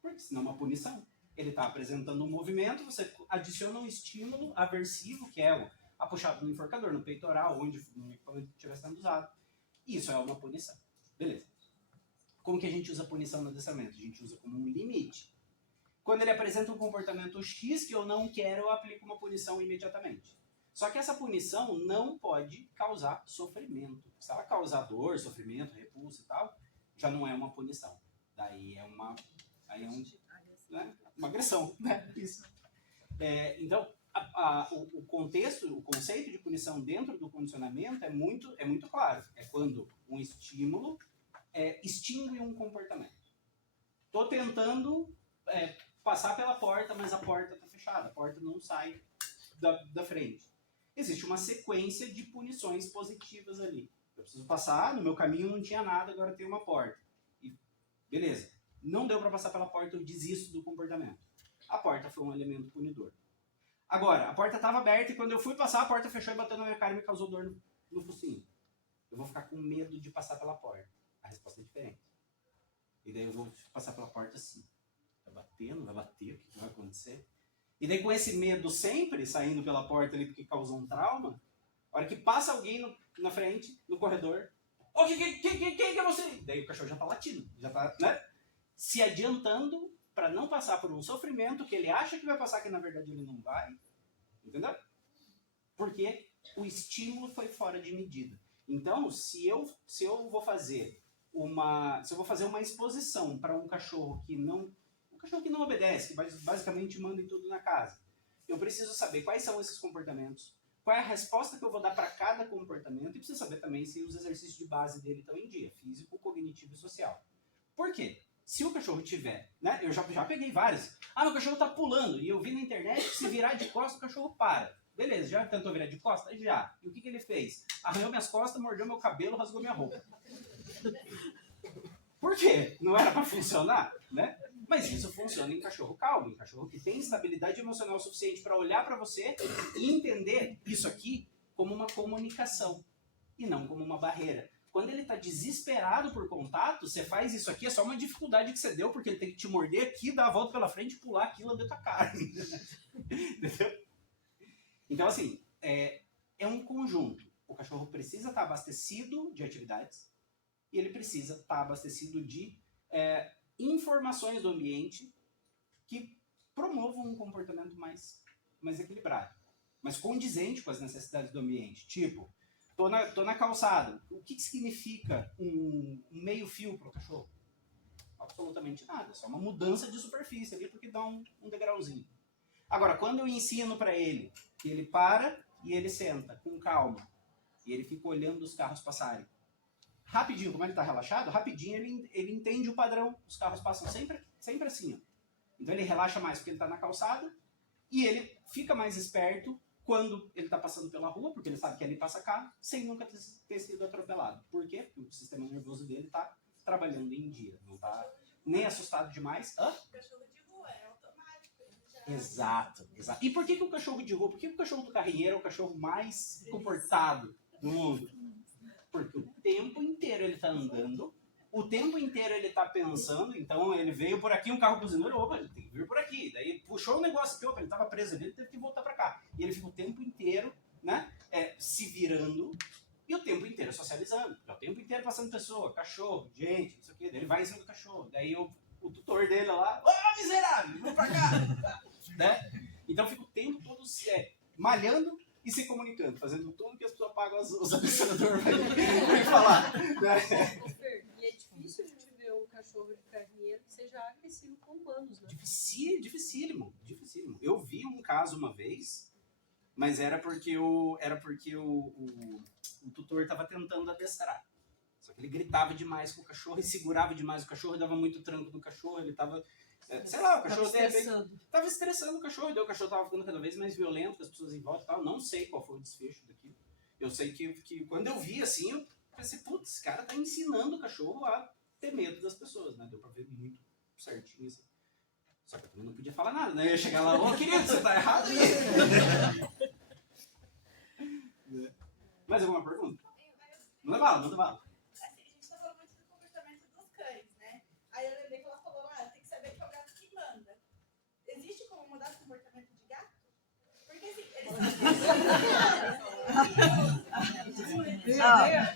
porque senão é uma punição. Ele está apresentando um movimento, você adiciona um estímulo aversivo, que é a puxada no enforcador, no peitoral, onde no equipamento estiver sendo usado. E isso é uma punição. Beleza. Como que a gente usa punição no adestramento? A gente usa como um limite. Quando ele apresenta um comportamento X que eu não quero, eu aplico uma punição imediatamente. Só que essa punição não pode causar sofrimento. Se ela causar dor, sofrimento, repulsa e tal, já não é uma punição. Daí é uma agressão. Né? Isso. Então, o contexto, o conceito de punição dentro do condicionamento é muito claro. É quando um estímulo extingue um comportamento. Estou tentando passar pela porta, mas a porta está fechada, a porta não sai da frente. Existe uma sequência de punições positivas ali. Eu preciso passar, no meu caminho não tinha nada, agora tem uma porta. E, beleza, não deu para passar pela porta, eu desisto do comportamento. A porta foi um elemento punidor. Agora, a porta estava aberta e quando eu fui passar, a porta fechou e bateu na minha cara e me causou dor no focinho. Eu vou ficar com medo de passar pela porta. A resposta é diferente. E daí eu vou passar pela porta assim. Vai bater, não vai bater, o que vai acontecer? E daí com esse medo sempre saindo pela porta ali porque causou um trauma, a hora que passa alguém na frente, no corredor, quem é você? Daí o cachorro já tá latindo, já tá, né? Se adiantando para não passar por um sofrimento que ele acha que vai passar, que na verdade ele não vai. Entendeu? Porque o estímulo foi fora de medida. Então, se eu vou fazer uma exposição para um cachorro que não obedece, que basicamente manda em tudo na casa, eu preciso saber quais são esses comportamentos, qual é a resposta que eu vou dar para cada comportamento e preciso saber também se os exercícios de base dele estão em dia, físico, cognitivo e social. Por quê? Se o cachorro tiver, né? Eu já peguei vários. Meu cachorro tá pulando e eu vi na internet que se virar de costas o cachorro para. Beleza, já tentou virar de costas? Já. E o que ele fez? Arranhou minhas costas, mordeu meu cabelo, rasgou minha roupa. Por quê? Não era para funcionar, né? Mas isso funciona em cachorro calmo, em cachorro que tem estabilidade emocional suficiente para olhar para você e entender isso aqui como uma comunicação e não como uma barreira. Quando ele está desesperado por contato, você faz isso aqui, é só uma dificuldade que você deu, porque ele tem que te morder aqui, dar a volta pela frente, pular aqui e lamber tua cara. Entendeu? Então, assim, é um conjunto. O cachorro precisa estar abastecido de atividades e ele precisa estar abastecido de informações do ambiente que promovam um comportamento mais equilibrado, mais condizente com as necessidades do ambiente. Tipo, tô na calçada. O que significa um meio fio para o cachorro? Absolutamente nada. É só uma mudança de superfície ali porque dá um degrauzinho. Agora, quando eu ensino para ele que ele para e ele senta com calma e ele fica olhando os carros passarem, rapidinho, como ele está relaxado, rapidinho ele entende o padrão. Os carros passam sempre assim. Ó. Então ele relaxa mais porque ele está na calçada e ele fica mais esperto quando ele está passando pela rua, porque ele sabe que ali passa carro, sem nunca ter sido atropelado. Por quê? Porque o sistema nervoso dele está trabalhando em dia. Não está nem assustado demais. O cachorro de rua é automático. Exato. E por que o cachorro de rua, por que o cachorro do carrinheiro é o cachorro mais comportado do mundo? Porque o tempo inteiro ele tá andando, o tempo inteiro ele tá pensando, então ele veio por aqui, um carro buzinou, opa, ele tem que vir por aqui. Daí puxou o negócio aqui, opa, ele tava preso ali, ele teve que voltar pra cá. E ele fica o tempo inteiro, né, se virando e o tempo inteiro socializando. O tempo inteiro passando pessoa, cachorro, gente, isso aqui. Daí ele vai em cima do cachorro. Daí o tutor dele lá, ô miserável, vamos pra cá. Né? Então fica o tempo todo malhando e se comunicando, fazendo tudo que as pessoas pagam os administradores vai falar. Né? E é difícil a gente ver um cachorro de carrinheiro que seja agressivo com humanos, né? Dificílimo. Eu vi um caso uma vez, mas era porque o tutor estava tentando adestrar. Só que ele gritava demais com o cachorro e segurava demais o cachorro, dava muito tranco no cachorro, ele estava... sei lá, o cachorro de repente tava estressando o cachorro, e daí o cachorro tava ficando cada vez mais violento com as pessoas em volta e tal. Não sei qual foi o desfecho daquilo. Eu sei que quando eu vi assim, eu pensei, putz, esse cara tá ensinando o cachorro a ter medo das pessoas, né? Deu pra ver muito certinho assim. Só que eu também não podia falar nada, né? Eu ia chegar lá, ô querido, você tá errado aí. Mais alguma pergunta? Manda bala. Assim, a gente tá falando muito do comportamento dos cães, né? Aí eu lembrei que ela falou, tem que saber que é o gato que manda. Existe como mudar o comportamento de gato? Porque assim, eles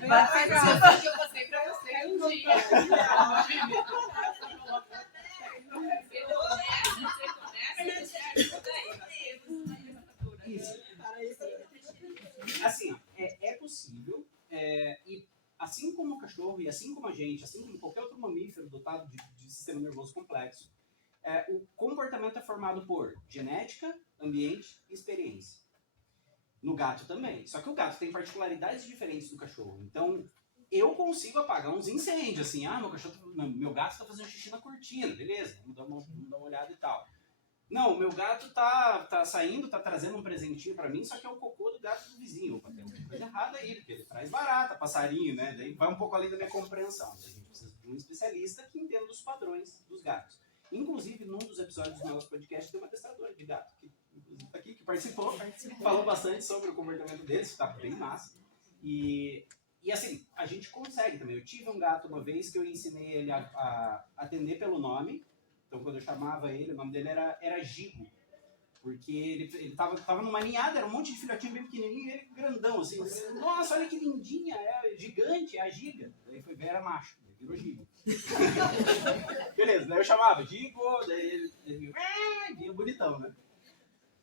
Vai pegar. Eu passei pra você um dia. Isso. Assim, é possível, e assim como o cachorro, e assim como a gente, assim como qualquer outro mamífero dotado de sistema nervoso complexo, o comportamento é formado por genética, ambiente e experiência. No gato também. Só que o gato tem particularidades diferentes do cachorro. Então, eu consigo apagar uns incêndios, assim, meu gato está fazendo xixi na cortina, beleza, vamos dar uma olhada e tal. Não, meu gato tá saindo, tá trazendo um presentinho pra mim, só que é o cocô do gato do vizinho. Opa, tem alguma coisa errada aí, porque ele traz barata, passarinho, né? Daí vai um pouco além da minha compreensão. A gente precisa de um especialista que entenda os padrões dos gatos. Inclusive, num dos episódios do nosso podcast, tem uma adestradora de gato, que inclusive tá aqui, que participou, falou bastante sobre o comportamento deles, que tá bem massa. E assim, a gente consegue também. Eu tive um gato uma vez que eu ensinei ele a atender pelo nome. Então, quando eu chamava ele, o nome dele era Gigo. Porque ele tava numa ninhada, era um monte de filhotinho bem pequenininho, e ele grandão, assim. Nossa, olha que lindinha, é gigante, é a Giga. Daí foi ver, era macho, daí virou Gigo. Beleza, daí eu chamava Gigo, daí ele vinha bonitão, né?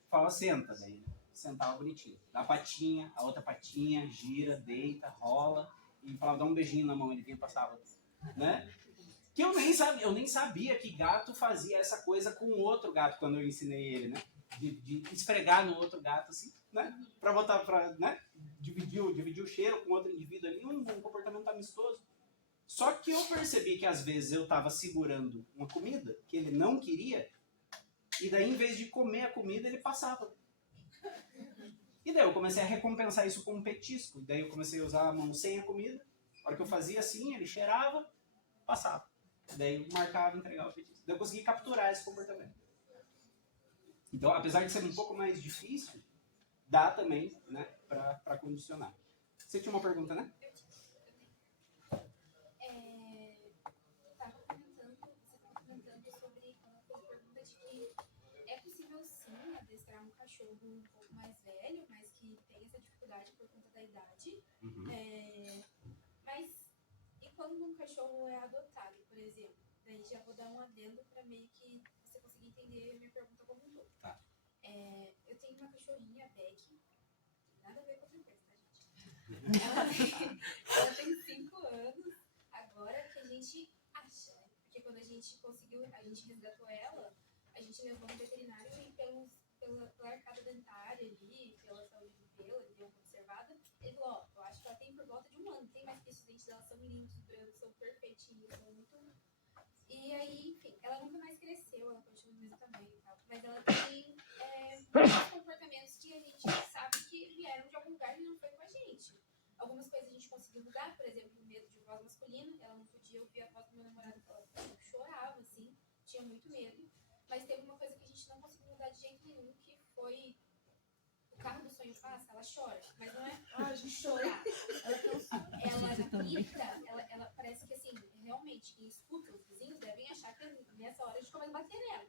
Falava, senta, daí ele sentava bonitinho. Dá a patinha, a outra patinha, gira, deita, rola, e falava, dá um beijinho na mão, ele vinha e passava, né? Que eu nem sabia que gato fazia essa coisa com outro gato quando eu ensinei ele, né? De esfregar no outro gato, assim, né? Pra né? Dividir o cheiro com outro indivíduo ali, um comportamento amistoso. Só que eu percebi que às vezes eu tava segurando uma comida que ele não queria, e daí em vez de comer a comida, ele passava. E daí eu comecei a recompensar isso com um petisco. E daí eu comecei a usar a mão sem a comida. A hora que eu fazia assim, ele cheirava, passava. Daí eu marcava e entregava o petisco. Daí eu consegui capturar esse comportamento. Então, apesar de ser um pouco mais difícil, dá também, né, pra condicionar. Você tinha uma pergunta, né? Você estava comentando sobre uma pergunta de que é possível sim adestrar um cachorro um pouco mais velho, mas que tem essa dificuldade por conta da idade. Uhum. Mas e quando um cachorro é adotado, por exemplo? Daí já vou dar um adendo para meio que você conseguir entender a minha pergunta como um todo. Tá. Eu tenho uma cachorrinha, a Beck, nada a ver com outra coisa, tá, gente? Ela tem 5 anos, agora que a gente acha, né? Porque quando a gente resgatou ela, a gente levou no veterinário e pela arcada dentária ali, pela saúde do pelo, ele deu uma observada, ele falou, eu acho que ela tem por volta de 1 ano, tem mais que isso, os dentes dela são limpos, brancos, são perfeitinhos, são muito... E aí, enfim, ela nunca mais cresceu, ela continua do mesmo tamanho e tal, mas ela tem muitos comportamentos que a gente sabe que vieram de algum lugar e não foi com a gente. Algumas coisas a gente conseguiu mudar, por exemplo, o medo de voz masculina, ela não podia ouvir a voz do meu namorado, ela chorava, assim, tinha muito medo. Mas teve uma coisa que a gente não conseguiu mudar de jeito nenhum, que foi o carro do sonho passa, ela chora, mas não é chorar. Ela grita, ela parece que assim, realmente, quem escuta os vizinhos devem achar que nessa hora a gente começa a bater nela.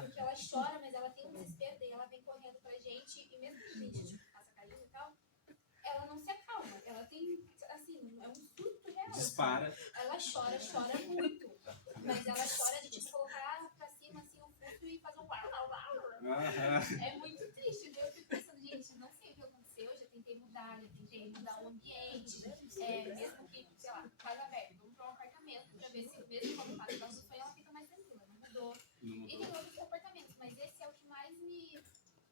Porque ela chora, mas ela tem um desespero, daí ela vem correndo pra gente, e mesmo que a gente tipo, faça carinho e tal, ela não se acalma. Ela tem, assim, é um surto real. Dispara. Ela chora muito. Mas ela chora de tipo colocar pra cima assim o fundo e fazer um uau, uau, uau. É muito triste. Eu fico pensando, gente, não sei o que aconteceu, eu já tentei mudar o ambiente. Mesmo que, sei lá, casa aberta, vamos pra um apartamento pra ver se mesmo quando faz o carro do sonho ela fica mais tranquila, não mudou. E tem outros comportamentos, mas esse é o que mais me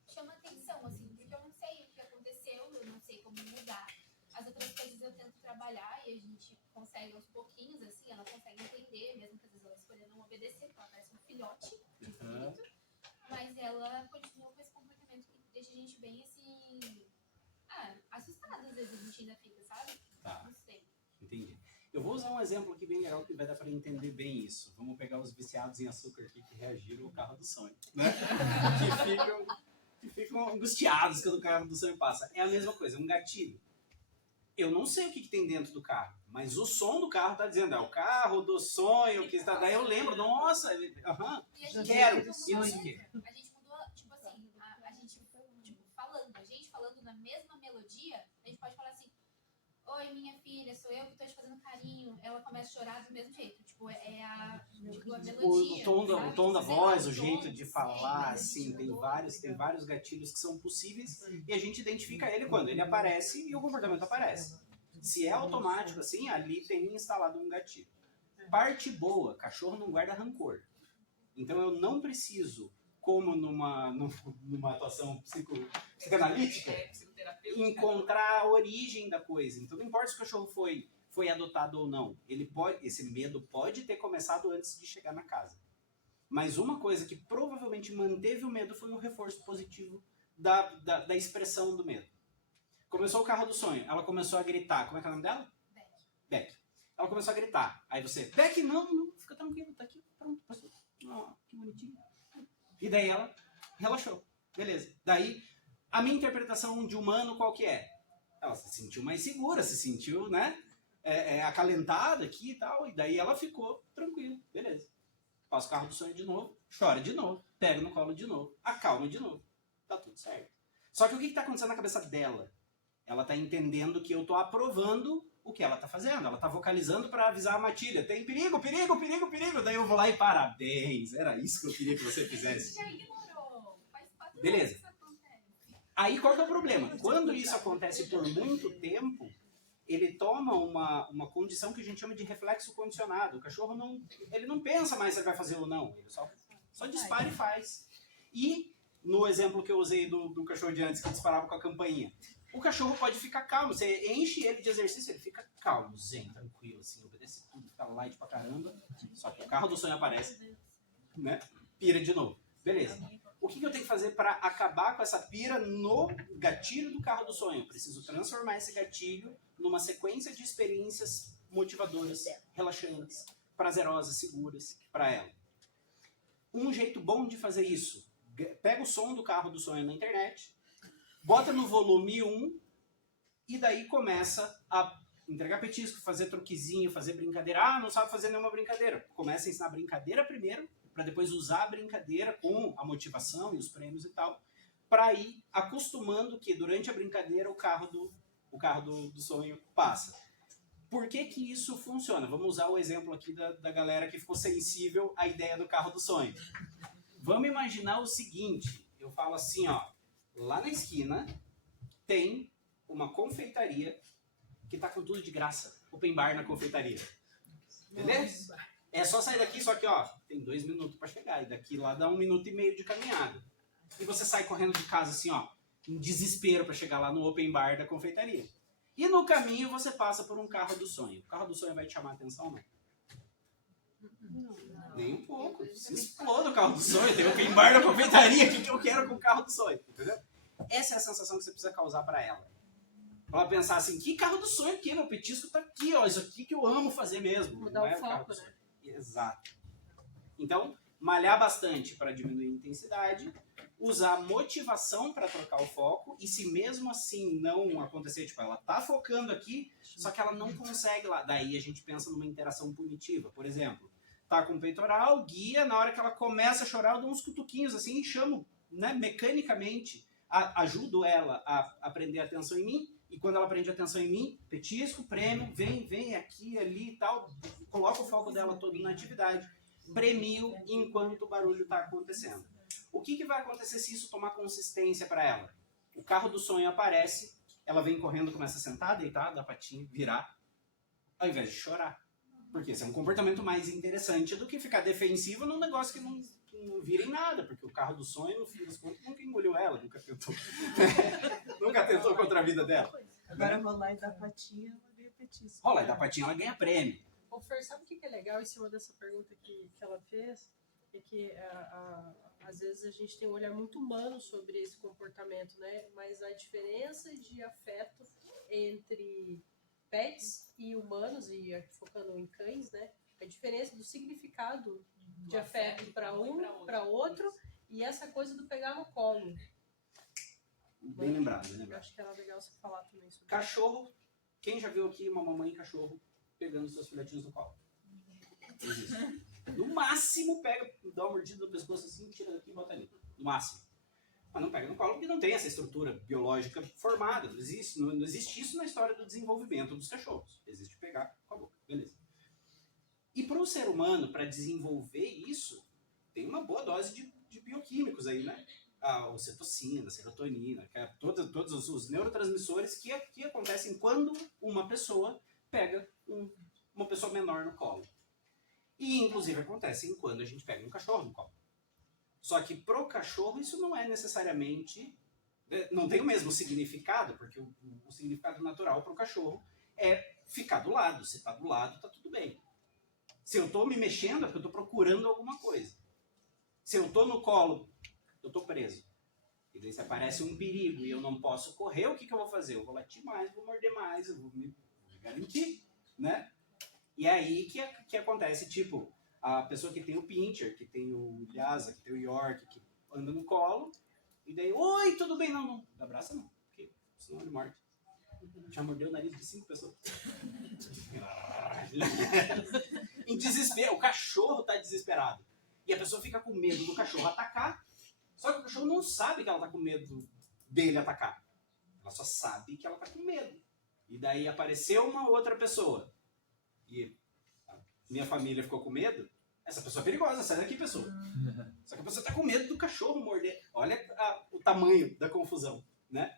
chama atenção, assim, porque eu não sei o que aconteceu, eu não sei como mudar. As outras coisas eu tento trabalhar e a gente consegue aos pouquinhos, assim, ela consegue entender, mesmo que às vezes ela escolha não obedecer, porque ela parece um filhote de espírito, mas ela continua com esse comportamento que deixa a gente bem, assim, assustada, às vezes a gente ainda fica, sabe? Tá. Não sei. Entendi. Eu vou usar um exemplo aqui bem legal que vai dar para entender bem isso. Vamos pegar os viciados em açúcar aqui que reagiram ao carro do sonho, né? que ficam angustiados quando o carro do sonho passa. É a mesma coisa, é um gatilho. Eu não sei o que tem dentro do carro, mas o som do carro tá dizendo, é o carro do sonho que está daí. Eu lembro, nossa, E a gente quero, mudou, e não sei o quê. a gente mudou, tipo assim, a gente, tipo, falando na mesma melodia, a gente pode falar assim, oi, minha filha, sou eu que tô te fazendo carinho. Ela começa a chorar do mesmo jeito. Tipo, a melodia. O tom da sabe? voz, o Tom, jeito de falar, sim, assim, tem mudou. vários gatilhos que são possíveis e a gente identifica ele quando ele aparece e o comportamento aparece. Se é automático, assim, ali tem instalado um gatilho. Parte boa, cachorro não guarda rancor. Então eu não preciso, como numa atuação psicanalítica, Psicoterapêutica. encontrar a origem da coisa. Então não importa se o cachorro foi adotado ou não. Esse medo pode ter começado antes de chegar na casa. Mas uma coisa que provavelmente manteve o medo foi um reforço positivo da expressão do medo. Começou o carro do sonho, ela começou a gritar. Como é que é o nome dela? Beck. Ela começou a gritar. Aí você, Beck, não, fica tranquilo, tá aqui, pronto, passou. Oh, que bonitinho. E daí ela relaxou. Beleza. Daí, a minha interpretação de humano qual que é? Ela se sentiu mais segura, se sentiu, né, acalentada aqui e tal, e daí ela ficou tranquila. Beleza. Passa o carro do sonho de novo, chora de novo, pega no colo de novo, acalma de novo. Tá tudo certo. Só que o que tá acontecendo na cabeça dela? Ela tá entendendo que eu tô aprovando o que ela tá fazendo. Ela tá vocalizando para avisar a matilha. Tem perigo, perigo, perigo, perigo. Daí eu vou lá e parabéns. Era isso que eu queria que você fizesse. Já ignorou. Faz 4 Beleza. anos que isso acontece. Aí qual que é o problema? Quando isso acontece por muito tempo, ele toma uma condição que a gente chama de reflexo condicionado. O cachorro ele não pensa mais se ele vai fazer ou não. Ele só dispara e faz. E no exemplo que eu usei do cachorro de antes que disparava com a campainha, o cachorro pode ficar calmo. Você enche ele de exercício, ele fica calmo, zen, tranquilo, assim, obedece tudo, fica light pra caramba. Só que o carro do sonho aparece, né? Pira de novo. Beleza. O que eu tenho que fazer para acabar com essa pira no gatilho do carro do sonho? Eu preciso transformar esse gatilho numa sequência de experiências motivadoras, relaxantes, prazerosas, seguras para ela. Um jeito bom de fazer isso, pega o som do carro do sonho na internet, bota no volume 1 e daí começa a entregar petisco, fazer truquezinho, fazer brincadeira. Ah, não sabe fazer nenhuma brincadeira. Começa a ensinar a brincadeira primeiro, para depois usar a brincadeira com a motivação e os prêmios e tal, para ir acostumando que durante a brincadeira o carro do sonho passa. Por que que isso funciona? Vamos usar o exemplo aqui da galera que ficou sensível à ideia do carro do sonho. Vamos imaginar o seguinte, eu falo assim, ó, lá na esquina tem uma confeitaria que tá com tudo de graça, open bar na confeitaria. Beleza? É só sair daqui, só que ó, tem 2 minutos para chegar, e daqui lá dá 1 minuto e meio de caminhada. E você sai correndo de casa assim, ó, em desespero para chegar lá no open bar da confeitaria. E no caminho você passa por um carro do sonho. O carro do sonho vai te chamar a atenção, não? Nem um pouco. Se exploda o carro do sonho, tem open bar da confeitaria, o que eu quero com o carro do sonho? Entendeu? Essa é a sensação que você precisa causar para ela. Pra ela pensar assim, que carro do sonho aqui? Meu petisco tá aqui, ó, isso aqui que eu amo fazer mesmo. Mudar Não é o carro foco, do né? sonho. Exato. Então, malhar bastante para diminuir a intensidade, usar motivação para trocar o foco, e se mesmo assim não acontecer, tipo, ela tá focando aqui, só que ela não consegue lá. Daí a gente pensa numa interação punitiva. Por exemplo, tá com o peitoral, guia, na hora que ela começa a chorar, eu dou uns cutuquinhos assim e chamo, né, mecanicamente, ajudo ela a aprender atenção em mim, e quando ela aprende atenção em mim, petisco, prêmio, vem aqui, ali e tal, coloca o foco dela todo na atividade, premio enquanto o barulho tá acontecendo. O que vai acontecer se isso tomar consistência para ela? O carro do sonho aparece, ela vem correndo, começa a sentar, deitar, dar a patinha, virar, ao invés de chorar. Porque esse é um comportamento mais interessante do que ficar defensivo num negócio que não vira em nada, porque o carro do sonho, no fim das contas, nunca engoliu ela, nunca tentou. Nunca tentou contra a vida dela. Agora rolar e dar patinha, ela ganha petisco. Rola e da patinha, ela ganha prêmio. Ô, Fer, sabe o que é legal em cima dessa pergunta que ela fez? É que às vezes a gente tem um olhar muito humano sobre esse comportamento, né? Mas a diferença de afeto entre pets e humanos, e focando em cães, né? A diferença do significado de afeto para um, para outro, e essa coisa do pegar no colo. Bem lembrado, né? Eu acho que era legal você falar também sobre Cachorro, quem já viu aqui uma mamãe e cachorro pegando seus filhotinhos no colo? Existe. No máximo pega, dá uma mordida no pescoço assim, tira daqui e bota ali. No máximo. Mas não pega no colo porque não tem essa estrutura biológica formada. Não existe isso na história do desenvolvimento dos cachorros. Existe pegar com a boca. Beleza. E para o ser humano, para desenvolver isso, tem uma boa dose de bioquímicos aí, né? A ocitocina, a serotonina, que é todos os neurotransmissores que acontecem quando uma pessoa pega uma pessoa menor no colo. E, inclusive, acontecem quando a gente pega um cachorro no colo. Só que pro cachorro isso não é necessariamente... Não tem o mesmo significado, porque o significado natural pro cachorro é ficar do lado. Se tá do lado, tá tudo bem. Se eu tô me mexendo, é porque eu tô procurando alguma coisa. Se eu tô no colo, eu tô preso. E daí se aparece um perigo e eu não posso correr, o que eu vou fazer? Eu vou latir mais, vou morder mais, eu vou me garantir, né? E é aí que acontece, tipo, a pessoa que tem o Pinscher, que tem o Lhasa, que tem o York, que anda no colo, e daí, oi, tudo bem? Não abraça não, porque senão ele morde. Já mordeu o nariz de 5 pessoas. Em desespero, o cachorro tá desesperado. E a pessoa fica com medo do cachorro atacar, só que o cachorro não sabe que ela tá com medo dele atacar. Ela só sabe que ela tá com medo. E daí apareceu uma outra pessoa. E a minha família ficou com medo. Essa pessoa é perigosa, sai daqui, pessoa. Só que a pessoa tá com medo do cachorro morder. Olha o tamanho da confusão, né?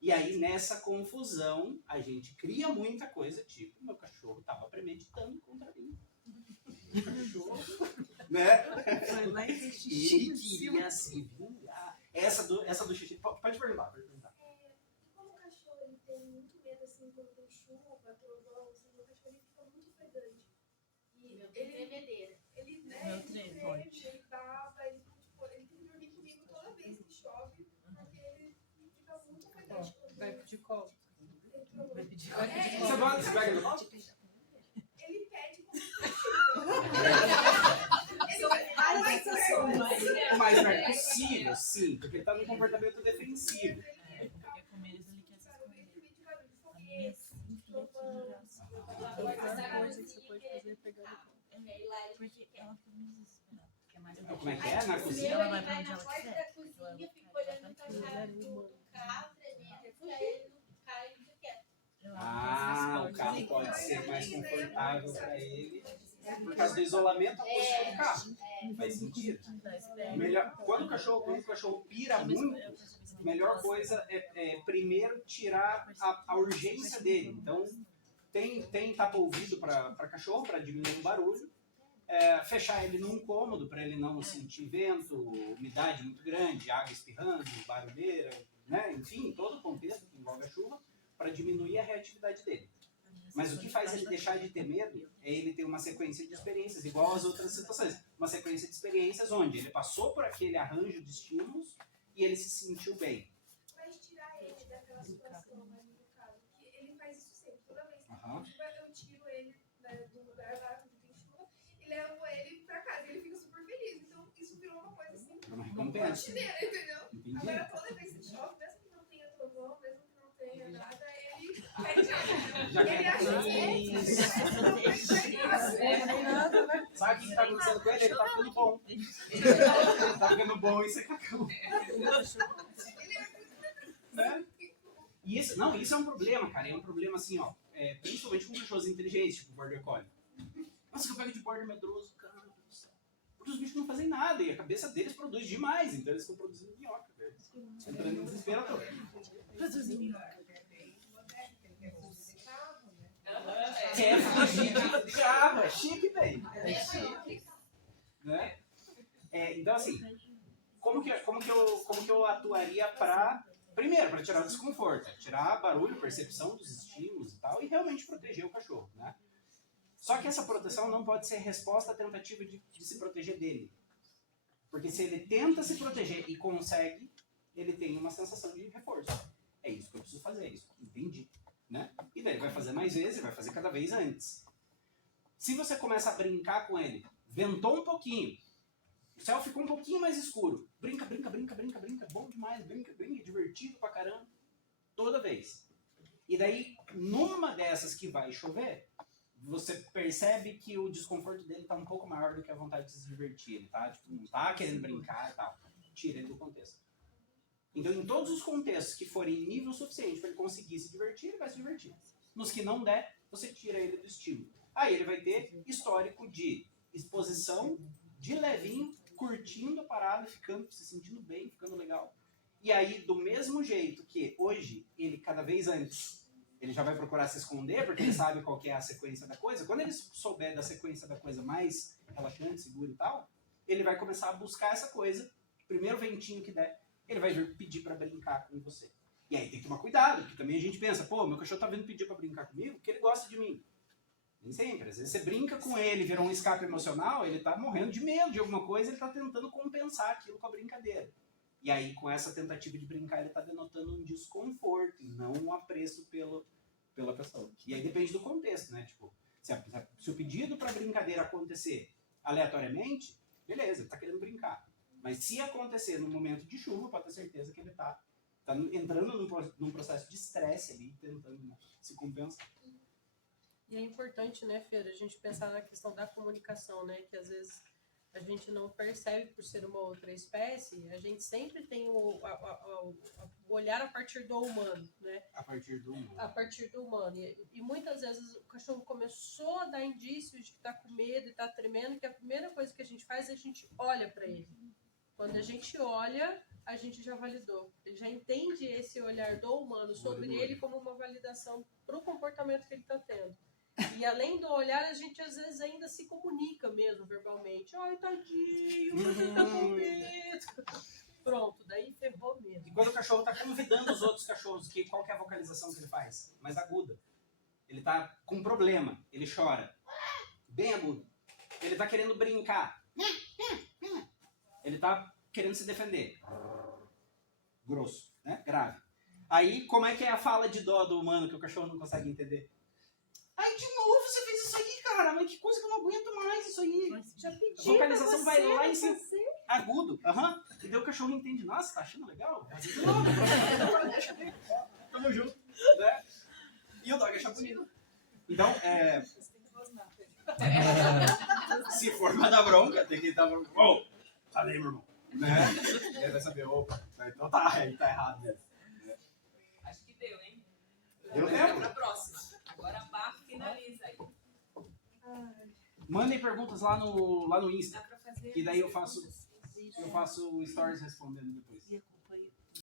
E aí, nessa confusão, a gente cria muita coisa, tipo, meu cachorro tava premeditando contra mim. O cachorro, né? Foi lá e fez Ele xixi. queria se vingar. Essa do xixi, pode perguntar. E como o cachorro ele tem muito medo assim quando tem chuva, trovão, assim, o cachorro ele fica muito ofegante. E Meu tremedeira. ele, né, Meu ele trem, treme, forte. ele baba, ele tem que dormir comigo toda vez que chove, porque ele fica muito ofegante. vai pedir colo. Vai pedir Vai pedir Você colo. gosta? Você pega no... Ele pede como se O mais perto possível, sim, porque ele tá num comportamento defensivo. É, porque comer eles ele quer se esconder. A minha ele assim, filha de graça. Outra coisa que você pode fazer é pegar no colo. Porque ela fica muito desesperada. Quer mais Como é que é? Na cozinha? Ela vai pra onde na ela porta quiser. da cozinha, fica olhando pra cara do carro, tremendo, pra ele não cair e fica quieto. Ah, o carro pode ser mais confortável para ele por causa do isolamento acústico do carro. Faz sentido. Melhor, quando o cachorro pira muito, a melhor coisa é primeiro tirar a urgência dele. Então, tem tapa-ouvido para cachorro, para diminuir o barulho. Fechar ele num cômodo para ele não sentir vento, umidade muito grande, água espirrando, barulheira, né? Enfim, todo o contexto que envolve a chuva, para diminuir a reatividade dele. Mas o que faz ele deixar de ter medo é ele ter uma sequência de experiências, igual às outras situações. Uma sequência de experiências onde ele passou por aquele arranjo de estímulos e ele se sentiu bem. Mas tirar ele daquela situação ali no caso, que ele faz isso sempre, toda vez que Aham. eu tiro ele, né, do lugar lá onde tem chuva e levo ele pra casa, ele fica super feliz. Então, Compensa. Rotineiro, entendeu? Entendi. Agora, toda vez que chove, mesmo que não tenha trovão, mesmo que não tenha nada, ele pede água. Já Ele quer acha que Sabe o que tá acontecendo com ele? Ele tá ficando bom. Ele tá ficando bom e você cacau. Né? E isso é um problema, cara. É um problema assim, ó. Principalmente com cachorros inteligentes, tipo Border Collie. Nossa, que eu pego de border medroso, cara do céu. Porque os bichos não fazem nada e a cabeça deles produz demais, então eles estão produzindo minhoca, velho. Estão entrando em desespero todo. Quer fugir de carro, é chique, velho. É chique. Né? Então, assim, como que eu atuaria pra... Primeiro, para tirar o desconforto, tirar barulho, percepção dos estímulos e tal, e realmente proteger o cachorro, né? Só que essa proteção não pode ser resposta à tentativa de se proteger dele. Porque se ele tenta se proteger e consegue, ele tem uma sensação de reforço. É isso que eu preciso fazer, é isso. Entendi. Né? E daí vai fazer mais vezes, vai fazer cada vez antes. Se você começa a brincar com ele, ventou um pouquinho, o céu ficou um pouquinho mais escuro, brinca, bom demais, brinca, divertido pra caramba, toda vez. E daí, numa dessas que vai chover, você percebe que o desconforto dele tá um pouco maior do que a vontade de se divertir. Ele tá, tipo, não tá querendo brincar e tal. Tira ele do contexto. Então, em todos os contextos que forem nível suficiente para ele conseguir se divertir, ele vai se divertir. Nos que não der, você tira ele do estímulo. Aí ele vai ter histórico de exposição, de levinho, curtindo a parada, ficando, se sentindo bem, ficando legal. E aí, do mesmo jeito que hoje, ele cada vez antes, ele já vai procurar se esconder, porque ele sabe qual que é a sequência da coisa. Quando ele souber da sequência da coisa mais relaxante, segura e tal, ele vai começar a buscar essa coisa, primeiro ventinho que der, ele vai vir pedir pra brincar com você. E aí tem que tomar cuidado, porque também a gente pensa, pô, meu cachorro tá vindo pedir pra brincar comigo porque ele gosta de mim. Nem sempre. Às vezes você brinca com ele, virou um escape emocional, ele tá morrendo de medo de alguma coisa, ele tá tentando compensar aquilo com a brincadeira. E aí, com essa tentativa de brincar, ele tá denotando um desconforto, e não um apreço pela pessoa. E aí depende do contexto, né? Tipo, se o pedido pra brincadeira acontecer aleatoriamente, beleza, ele tá querendo brincar. Mas se acontecer no momento de chuva, pode ter certeza que ele tá entrando num processo de estresse ali, tentando se compensar. E é importante, né, Feira, a gente pensar na questão da comunicação, né, que às vezes a gente não percebe por ser uma outra espécie, a gente sempre tem o olhar a partir do humano, né? A partir do humano. A partir do humano. E muitas vezes o cachorro começou a dar indícios de que tá com medo e tá tremendo, que a primeira coisa que a gente faz é a gente olha para ele. Quando a gente olha, a gente já validou. Ele já entende esse olhar do humano sobre ele como uma validação pro comportamento que ele tá tendo. E além do olhar, a gente às vezes ainda se comunica mesmo verbalmente. Ai, tadinho, você tá com medo. Pronto, daí ferrou mesmo. E quando o cachorro tá convidando os outros cachorros, qual que é a vocalização que ele faz? Mais aguda. Ele tá com problema, ele chora. Bem agudo. Ele tá querendo brincar. Ele tá querendo se defender. Grosso, né? Grave. Aí, como é que é a fala de dó do humano que o cachorro não consegue entender? Ai, de novo você fez isso aí, cara. Mas que coisa que eu não aguento mais isso aí. Já pedi A vocalização vai lá em cima. você. Agudo. Aham. E daí o cachorro entende. Nossa, tá achando legal? Tamo junto. Né? E o dog acha bonito. Então, se for pra dar bronca, tem que dar bronca. Ô, falei, meu irmão. Né? Ele vai saber, opa, então tá errado mesmo. Acho que deu, hein? Deu tempo? Pra próxima. Agora a Bafo finaliza aí. Mandem perguntas lá no Insta. Dá pra fazer. Que daí eu faço stories respondendo depois. E acompanha.